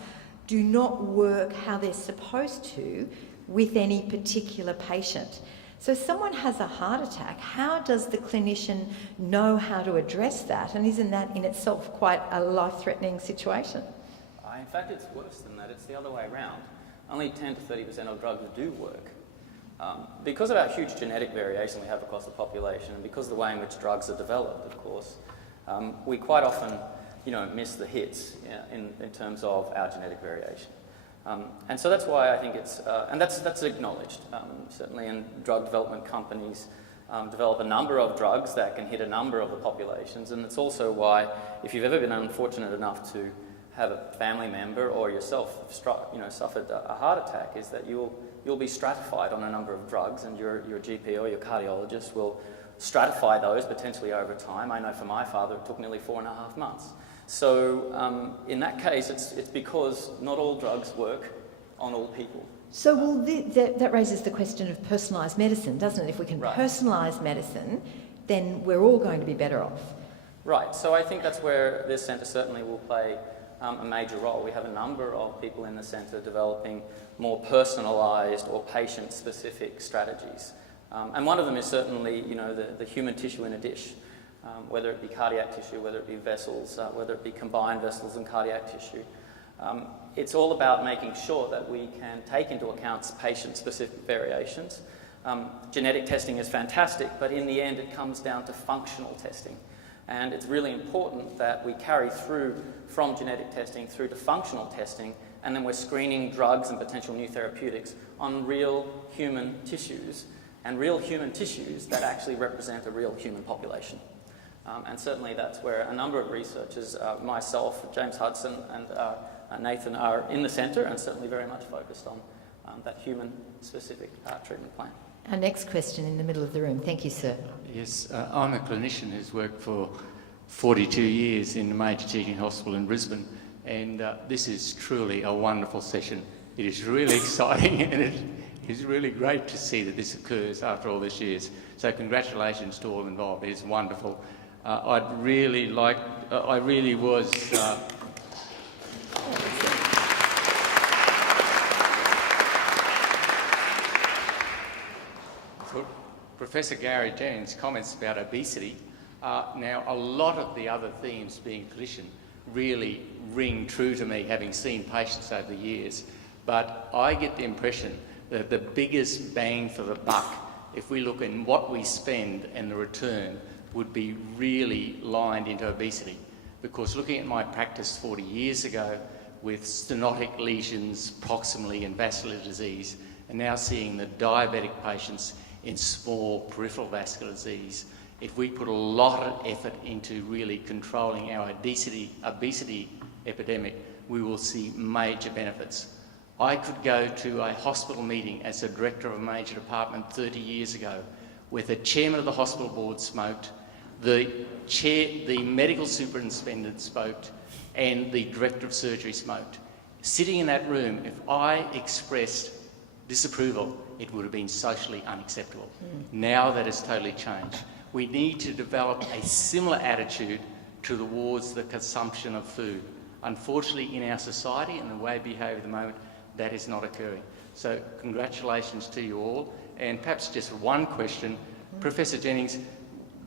do not work how they're supposed to with any particular patient. So if someone has a heart attack, how does the clinician know how to address that? And isn't that in itself quite a life-threatening situation? In fact, it's worse than that. It's the other way around. Only 10 to 30% of drugs do work. Because of our huge genetic variation we have across the population, and because of the way in which drugs are developed, of course, we quite often, miss the hits in terms of our genetic variation. And so that's why I think it's, and that's acknowledged, certainly, and drug development companies develop a number of drugs that can hit a number of the populations, and it's also why, if you've ever been unfortunate enough to have a family member or yourself suffered a heart attack, is that you'll be stratified on a number of drugs, and your GP or your cardiologist will stratify those potentially over time. I know for my father it took nearly 4.5 months. So in that case, it's because not all drugs work on all people. So that raises the question of personalised medicine, doesn't it? If we can personalise medicine, then we're all going to be better off. Right, so I think that's where this centre certainly will play a major role. We have a number of people in the centre developing more personalised or patient-specific strategies. And one of them is certainly, the human tissue in a dish, whether it be cardiac tissue, whether it be vessels, whether it be combined vessels and cardiac tissue. It's all about making sure that we can take into account patient-specific variations. Genetic testing is fantastic, but in the end it comes down to functional testing. And it's really important that we carry through from genetic testing through to functional testing, and then we're screening drugs and potential new therapeutics on real human tissues, and real human tissues that actually represent a real human population. And certainly that's where a number of researchers, myself, James Hudson and Nathan, are in the centre, and certainly very much focused on that human-specific treatment plan. Our next question in the middle of the room. Thank you, sir. Yes, I'm a clinician who's worked for 42 years in a major teaching hospital in Brisbane, and this is truly a wonderful session. It is really exciting, and it is really great to see that this occurs after all these years. So congratulations to all involved. It is wonderful. I really was... Professor Gary Jennings' comments about obesity. Now, a lot of the other themes being clinician really ring true to me, having seen patients over the years. But I get the impression that the biggest bang for the buck, if we look in what we spend and the return, would be really lined into obesity. Because looking at my practice 40 years ago with stenotic lesions proximally and vascular disease, and now seeing the diabetic patients in small peripheral vascular disease, if we put a lot of effort into really controlling our obesity epidemic, we will see major benefits. I could go to a hospital meeting as a director of a major department 30 years ago where the chairman of the hospital board smoked, the medical superintendent smoked, and the director of surgery smoked. Sitting in that room, if I expressed disapproval, it would have been socially unacceptable. Now that has totally changed. We need to develop a similar attitude towards the consumption of food. Unfortunately, in our society and the way we behave at the moment, that is not occurring. So congratulations to you all. And perhaps just one question. Professor Jennings,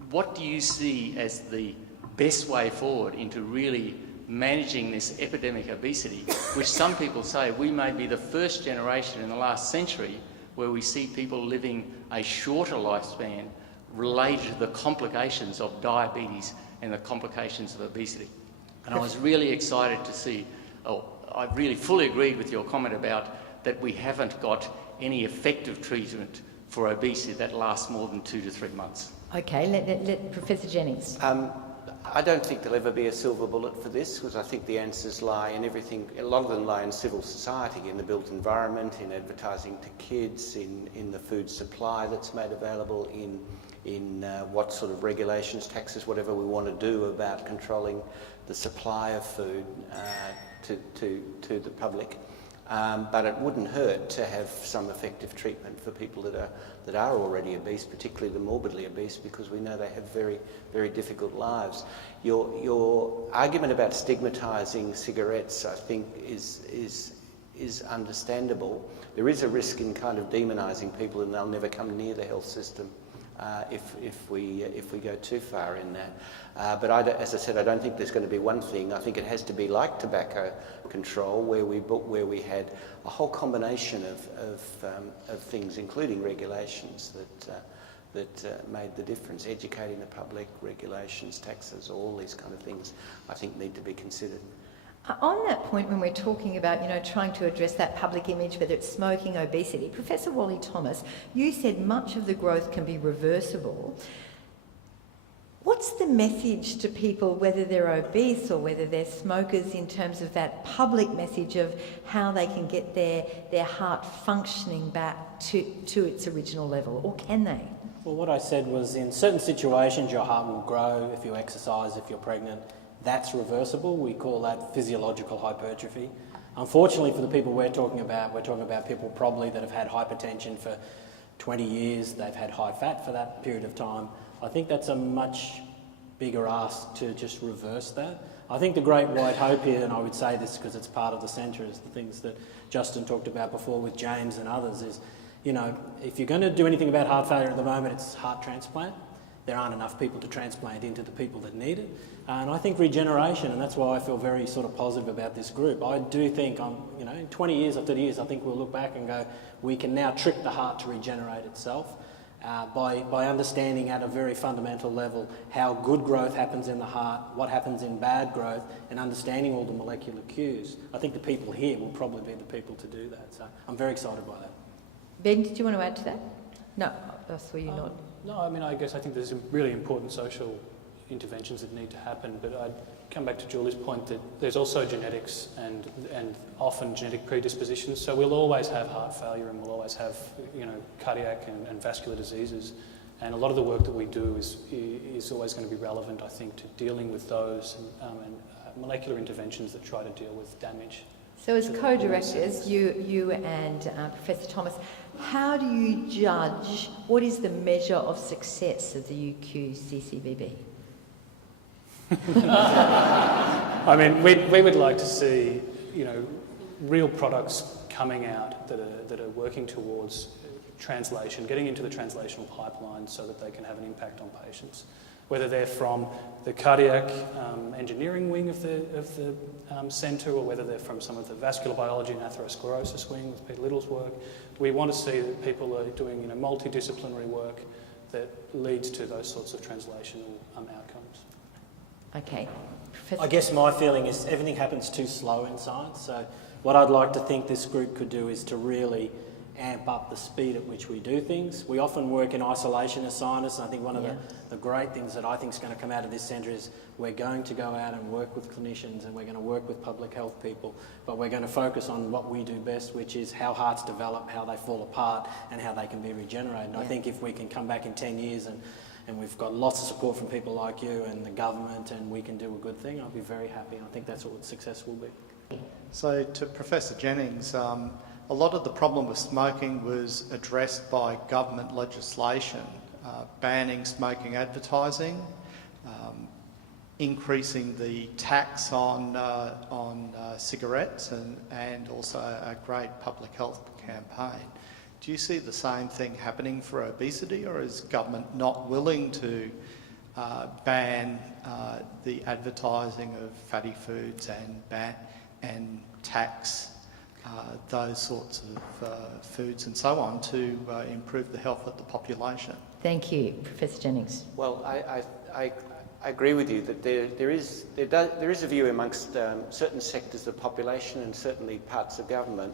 what do you see as the best way forward into really managing this epidemic obesity, which some people say we may be the first generation in the last century where we see people living a shorter lifespan related to the complications of diabetes and the complications of obesity. And I was really excited to see, I really fully agreed with your comment about that we haven't got any effective treatment for obesity that lasts more than 2 to 3 months. Okay, let Professor Jennings. I don't think there'll ever be a silver bullet for this, because I think the answers lie in everything. A lot of them lie in civil society, in the built environment, in advertising to kids, in the food supply that's made available, in what sort of regulations, taxes, whatever we want to do about controlling the supply of food to the public. But it wouldn't hurt to have some effective treatment for people that are already obese, particularly the morbidly obese, because we know they have very, very difficult lives. Your argument about stigmatising cigarettes, I think, is is understandable. There is a risk in kind of demonising people, and they'll never come near the health system if we go too far in that. But as I said, I don't think there's going to be one thing. I think it has to be like tobacco control, where we had a whole combination of things, including regulations that made the difference. Educating the public, regulations, taxes, all these kind of things, I think need to be considered. On that point, when we're talking about, trying to address that public image, whether it's smoking, obesity, Professor Wally Thomas, you said much of the growth can be reversible. What's the message to people, whether they're obese or whether they're smokers, in terms of that public message of how they can get their heart functioning back to its original level, or can they? Well, what I said was, in certain situations your heart will grow if you exercise, if you're pregnant. That's reversible. We call that physiological hypertrophy. Unfortunately for the people we're talking about people probably that have had hypertension for 20 years, they've had high fat for that period of time. I think that's a much bigger ask to just reverse that. I think the great white hope here, and I would say this because it's part of the centre, is the things that Justin talked about before with James and others, is, if you're going to do anything about heart failure at the moment, it's heart transplant. There aren't enough people to transplant into the people that need it. And I think regeneration, and that's why I feel very sort of positive about this group. I do think, in 20 years or 30 years, I think we'll look back and go, we can now trick the heart to regenerate itself by understanding at a very fundamental level how good growth happens in the heart, what happens in bad growth, and understanding all the molecular cues. I think the people here will probably be the people to do that. So I'm very excited by that. Ben, did you want to add to that? No, I saw you nod. No, I guess I think there's really important social interventions that need to happen, but I'd come back to Julie's point that there's also genetics and often genetic predispositions, so we'll always have heart failure and we'll always have cardiac and vascular diseases, and a lot of the work that we do is always going to be relevant, I think, to dealing with those and molecular interventions that try to deal with damage. So as co-directors, you and Professor Thomas, how do you judge, what is the measure of success of the UQ CCVB? We would like to see, real products coming out that are working towards translation, getting into the translational pipeline so that they can have an impact on patients, whether they're from the cardiac engineering wing of the centre, or whether they're from some of the vascular biology and atherosclerosis wing with Peter Little's work. We want to see that people are doing multidisciplinary work that leads to those sorts of translational outcomes. Okay. I guess my feeling is everything happens too slow in science, so what I'd like to think this group could do is to really amp up the speed at which we do things. We often work in isolation as scientists, and I think one of the great things that I think is going to come out of this centre is we're going to go out and work with clinicians and we're going to work with public health people, but we're going to focus on what we do best, which is how hearts develop, how they fall apart, and how they can be regenerated. And I think if we can come back in 10 years and we've got lots of support from people like you and the government, and we can do a good thing, I'll be very happy. I think that's what success will be. So to Professor Jennings, a lot of the problem with smoking was addressed by government legislation, banning smoking advertising, increasing the tax on cigarettes, and also a great public health campaign. Do you see the same thing happening for obesity, or is government not willing to ban the advertising of fatty foods and tax those sorts of foods and so on to improve the health of the population? Thank you, Professor Jennings. Well, I agree with you that there is a view amongst certain sectors of the population and certainly parts of government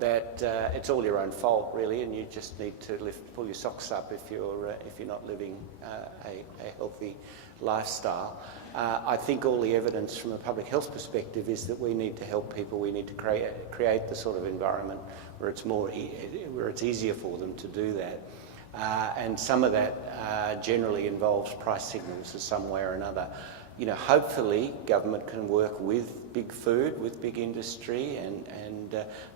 that it's all your own fault, really, and you just need to pull your socks up if you're not living a healthy lifestyle. I think all the evidence from a public health perspective is that we need to help people. We need to create the sort of environment where it's easier for them to do that, and some of that generally involves price signals in some way or another. Hopefully government can work with big food, with big industry, and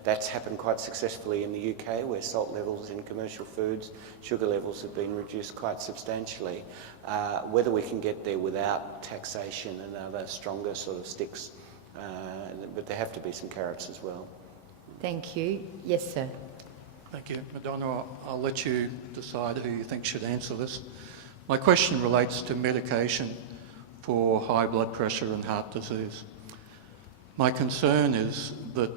that's happened quite successfully in the UK, where salt levels in commercial foods, sugar levels have been reduced quite substantially. Whether we can get there without taxation and other stronger sort of sticks, but there have to be some carrots as well. Thank you. Yes, sir. Thank you. Madonna, I'll let you decide who you think should answer this. My question relates to medication for high blood pressure and heart disease. My concern is that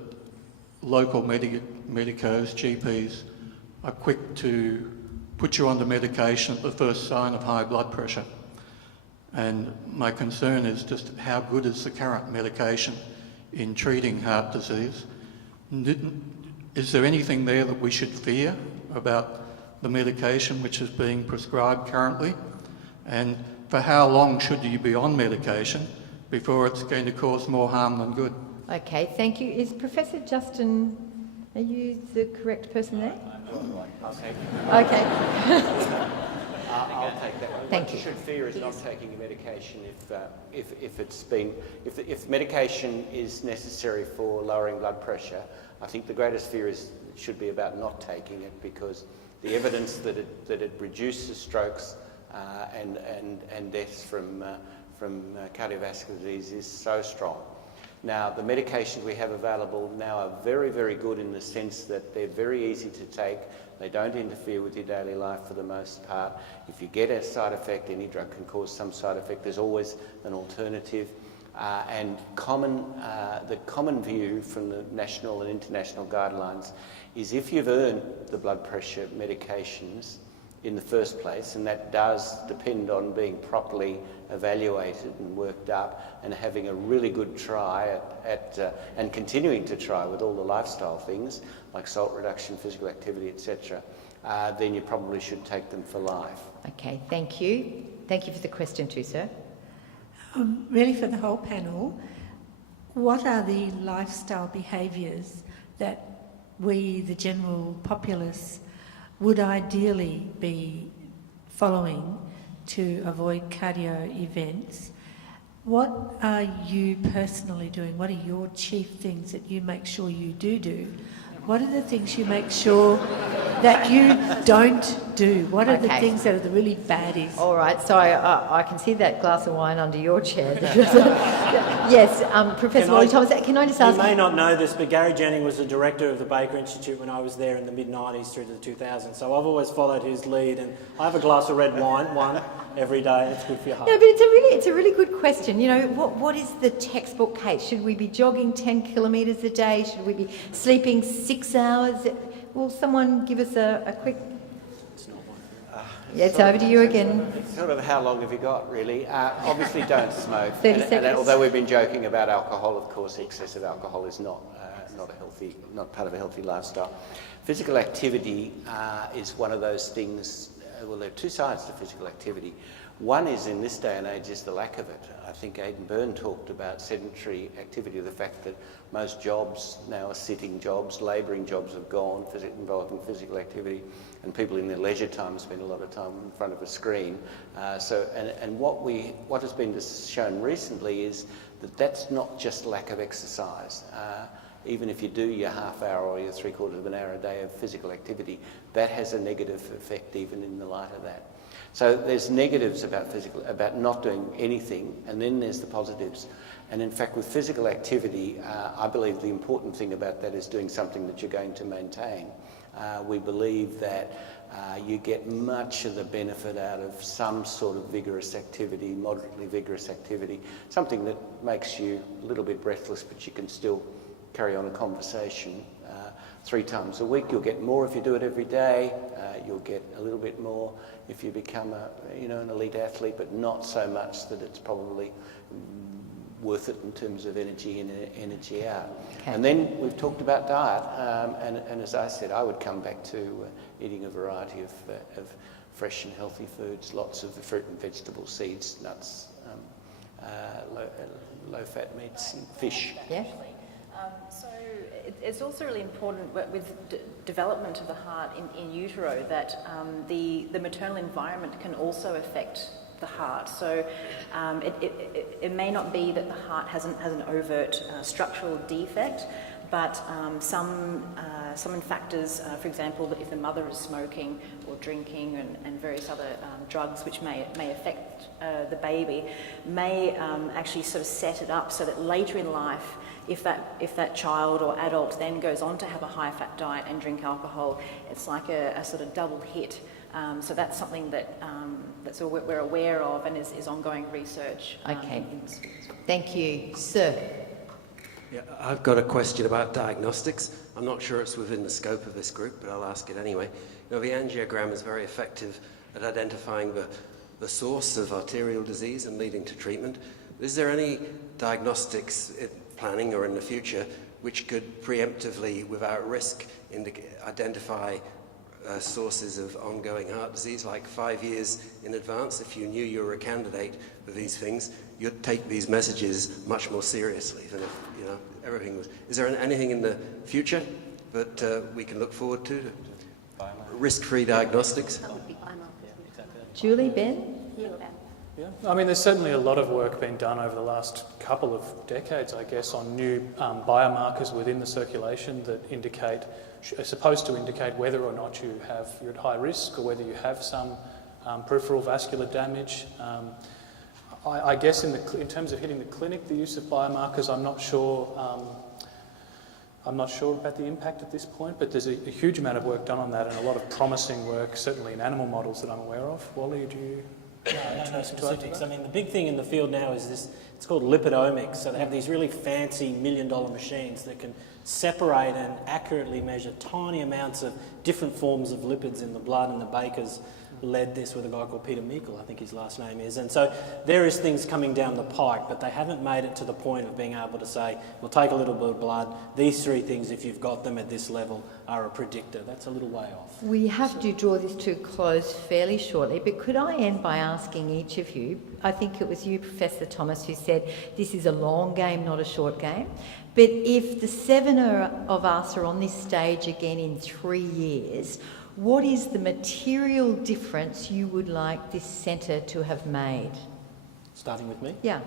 local medicos, GPs, are quick to put you under medication at the first sign of high blood pressure. And my concern is just how good is the current medication in treating heart disease? Is there anything there that we should fear about the medication which is being prescribed currently? And for how long should you be on medication before it's going to cause more harm than good? Okay, thank you. Is Professor Justin, are you the correct person there? I'll take it. Okay. I'll take that one. Thank What you. you should fear is not taking a medication if medication is necessary for lowering blood pressure. I think the greatest fear should be about not taking it, because the evidence that it reduces strokes and deaths from cardiovascular disease is so strong. Now, the medications we have available now are very, very good in the sense that they're very easy to take. They don't interfere with your daily life for the most part. If you get a side effect, any drug can cause some side effect. There's always an alternative. And the common view from the national and international guidelines is if you've earned the blood pressure medications in the first place, and that does depend on being properly evaluated and worked up and having a really good try and continuing to try with all the lifestyle things like salt reduction, physical activity, etc., then you probably should take them for life. Okay, thank you. Thank you for the question too, sir. Really for the whole panel, what are the lifestyle behaviours that we, the general populace, would ideally be following to avoid cardio events? What are you personally doing? What are your chief things that you make sure you do? What are the things you make sure that you don't do? What are the things that are the really baddies? All right, so I can see that glass of wine under your chair. Yes, Professor Wally Thomas, can I just ask... You may not know this, but Gary Jennings was the director of the Baker Institute when I was there in the mid-90s through to the 2000s, so I've always followed his lead, and I have a glass of red wine, one, every day, and it's good for your heart. No, but it's a really good question. You know, what is the textbook case? Should we be jogging 10 kilometres a day? Should we be sleeping 6 hours? Will someone give us a quick... Yeah, it's over to you again. Sort of how long have you got, really? Obviously don't smoke. 30 seconds. And although we've been joking about alcohol, of course, excessive alcohol is not part of a healthy lifestyle. Physical activity is one of those things. Well, there are two sides to physical activity. One is, in this day and age, is the lack of it. I think Aidan Byrne talked about sedentary activity, the fact that most jobs now are sitting jobs, labouring jobs have gone, involving physical activity, and people in their leisure time spend a lot of time in front of a screen. What has been shown recently is that that's not just lack of exercise. Even if you do your half hour or your 3/4 of an hour a day of physical activity, that has a negative effect even in the light of that. So there's negatives about not doing anything, and then there's the positives. And in fact, with physical activity, I believe the important thing about that is doing something that you're going to maintain. We believe that you get much of the benefit out of some sort of vigorous activity, moderately vigorous activity, something that makes you a little bit breathless, but you can still carry on a conversation 3 times a week. You'll get more if you do it every day. You'll get a little bit more if you become an elite athlete, but not so much that it's probably worth it in terms of energy in, energy out. Okay. And then we've talked about diet, and as I said, I would come back to eating a variety of fresh and healthy foods, lots of the fruit and vegetable, seeds, nuts, low-fat meats, and fish. Yeah. So it's also really important with development of the heart in utero that the maternal environment can also affect the heart. So it may not be that the heart has an overt structural defect, but some factors, for example, that if the mother is smoking or drinking and various other drugs which may affect the baby, may actually sort of set it up so that later in life, if that child or adult then goes on to have a high-fat diet and drink alcohol, it's like a sort of double hit. So that's something that we're aware of and is ongoing research. Okay. Thank you. Sir. Yeah, I've got a question about diagnostics. I'm not sure it's within the scope of this group, but I'll ask it anyway. You know, the angiogram is very effective at identifying the source of arterial disease and leading to treatment. Is there any diagnostics planning or in the future which could preemptively, without risk, identify sources of ongoing heart disease, like 5 years in advance? If you knew you were a candidate for these things, you'd take these messages much more seriously than if, you know, everything was. Is there anything in the future that we can look forward to? Risk-free diagnostics? That would be biomarkers. Julie, Ben? Yeah, I mean, there's certainly a lot of work being done over the last couple of decades, I guess, on new biomarkers within the circulation that are supposed to indicate whether or not you're at high risk or whether you have some peripheral vascular damage. I guess in terms of hitting the clinic, the use of biomarkers, I'm not sure about the impact at this point, but there's a huge amount of work done on that and a lot of promising work, certainly in animal models that I'm aware of. Wally, do you? No specifics. I mean, the big thing in the field now is this, it's called lipidomics. So they have these really fancy $1 million machines that can separate and accurately measure tiny amounts of different forms of lipids in the blood, and the Bakers led this with a guy called Peter Meikle, I think his last name is. And so there is things coming down the pike, but they haven't made it to the point of being able to say, we'll take a little bit of blood, these 3 things, if you've got them at this level, are a predictor. That's a little way off. We have to draw this to a close fairly shortly, but could I end by asking each of you, I think it was you, Professor Thomas, who said this is a long game, not a short game, but if the 7 of us are on this stage again in 3 years, what is the material difference you would like this centre to have made? Starting with me? Yeah.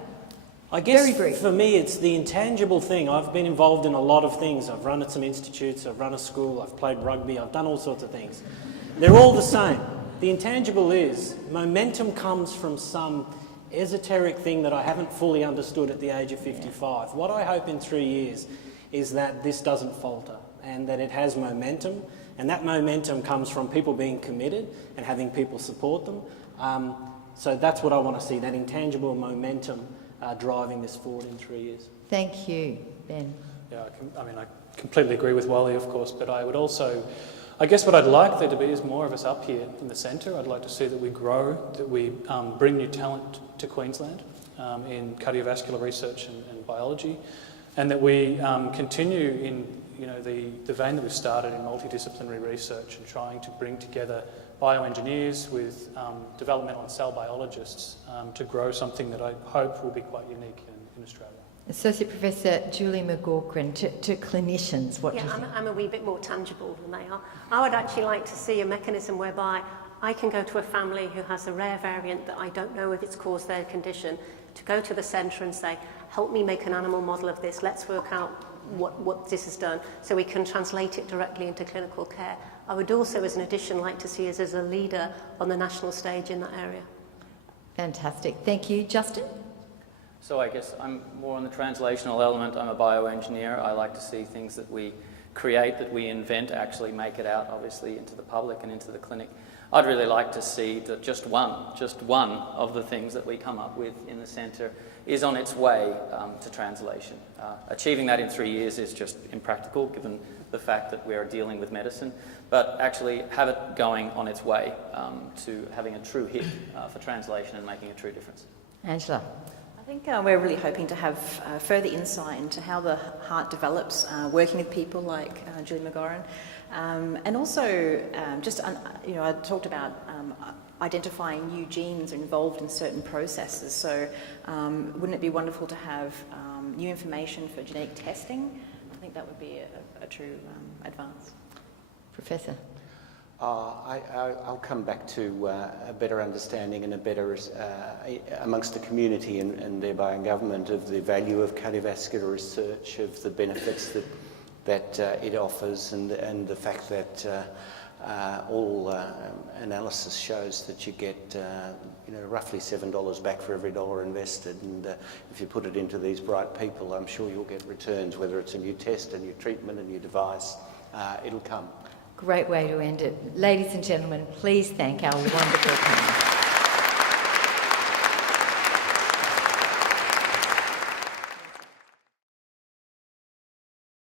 I guess Very brief. For me, it's the intangible thing. I've been involved in a lot of things. I've run at some institutes, I've run a school, I've played rugby, I've done all sorts of things. They're all the same. The intangible is momentum comes from some esoteric thing that I haven't fully understood at the age of 55. What I hope in 3 years is that this doesn't falter and that it has momentum, and that momentum comes from people being committed and having people support them. So that's what I want to see, that intangible momentum driving this forward in 3 years. Thank you, Ben. Yeah, I completely agree with Wally, of course, but I would also, I guess what I'd like there to be is more of us up here in the centre. I'd like to see that we grow, that we bring new talent to Queensland in cardiovascular research and biology, and that we continue in the vein that we've started in multidisciplinary research and trying to bring together bioengineers with developmental and cell biologists to grow something that I hope will be quite unique in Australia. Associate Professor Julie McGaughran, to clinicians, what do you think? I'm a wee bit more tangible than they are. I would actually like to see a mechanism whereby I can go to a family who has a rare variant that I don't know if it's caused their condition, to go to the centre and say, help me make an animal model of this, let's work out what this has done, so we can translate it directly into clinical care. I would also, as an addition, like to see us as a leader on the national stage in that area. Fantastic. Thank you. Justin? So I guess I'm more on the translational element. I'm a bioengineer. I like to see things that we create, that we invent, actually make it out, obviously, into the public and into the clinic. I'd really like to see that just one of the things that we come up with in the centre is on its way to translation. Achieving that in 3 years is just impractical, given the fact that we are dealing with medicine, but actually have it going on its way to having a true hit for translation and making a true difference. Angela? I think we're really hoping to have further insight into how the heart develops, working with people like Julie McGaughran, and also I talked about identifying new genes involved in certain processes. So wouldn't it be wonderful to have new information for genetic testing? I think that would be a true advance. Professor? I'll come back to a better understanding and a better amongst the community and thereby in government of the value of cardiovascular research, of the benefits that that it offers, and the fact that all analysis shows that you get roughly $7 back for every dollar invested, and if you put it into these bright people, I'm sure you'll get returns, whether it's a new test, a new treatment, a new device, it'll come. Great way to end it. Ladies and gentlemen, please thank our wonderful panel.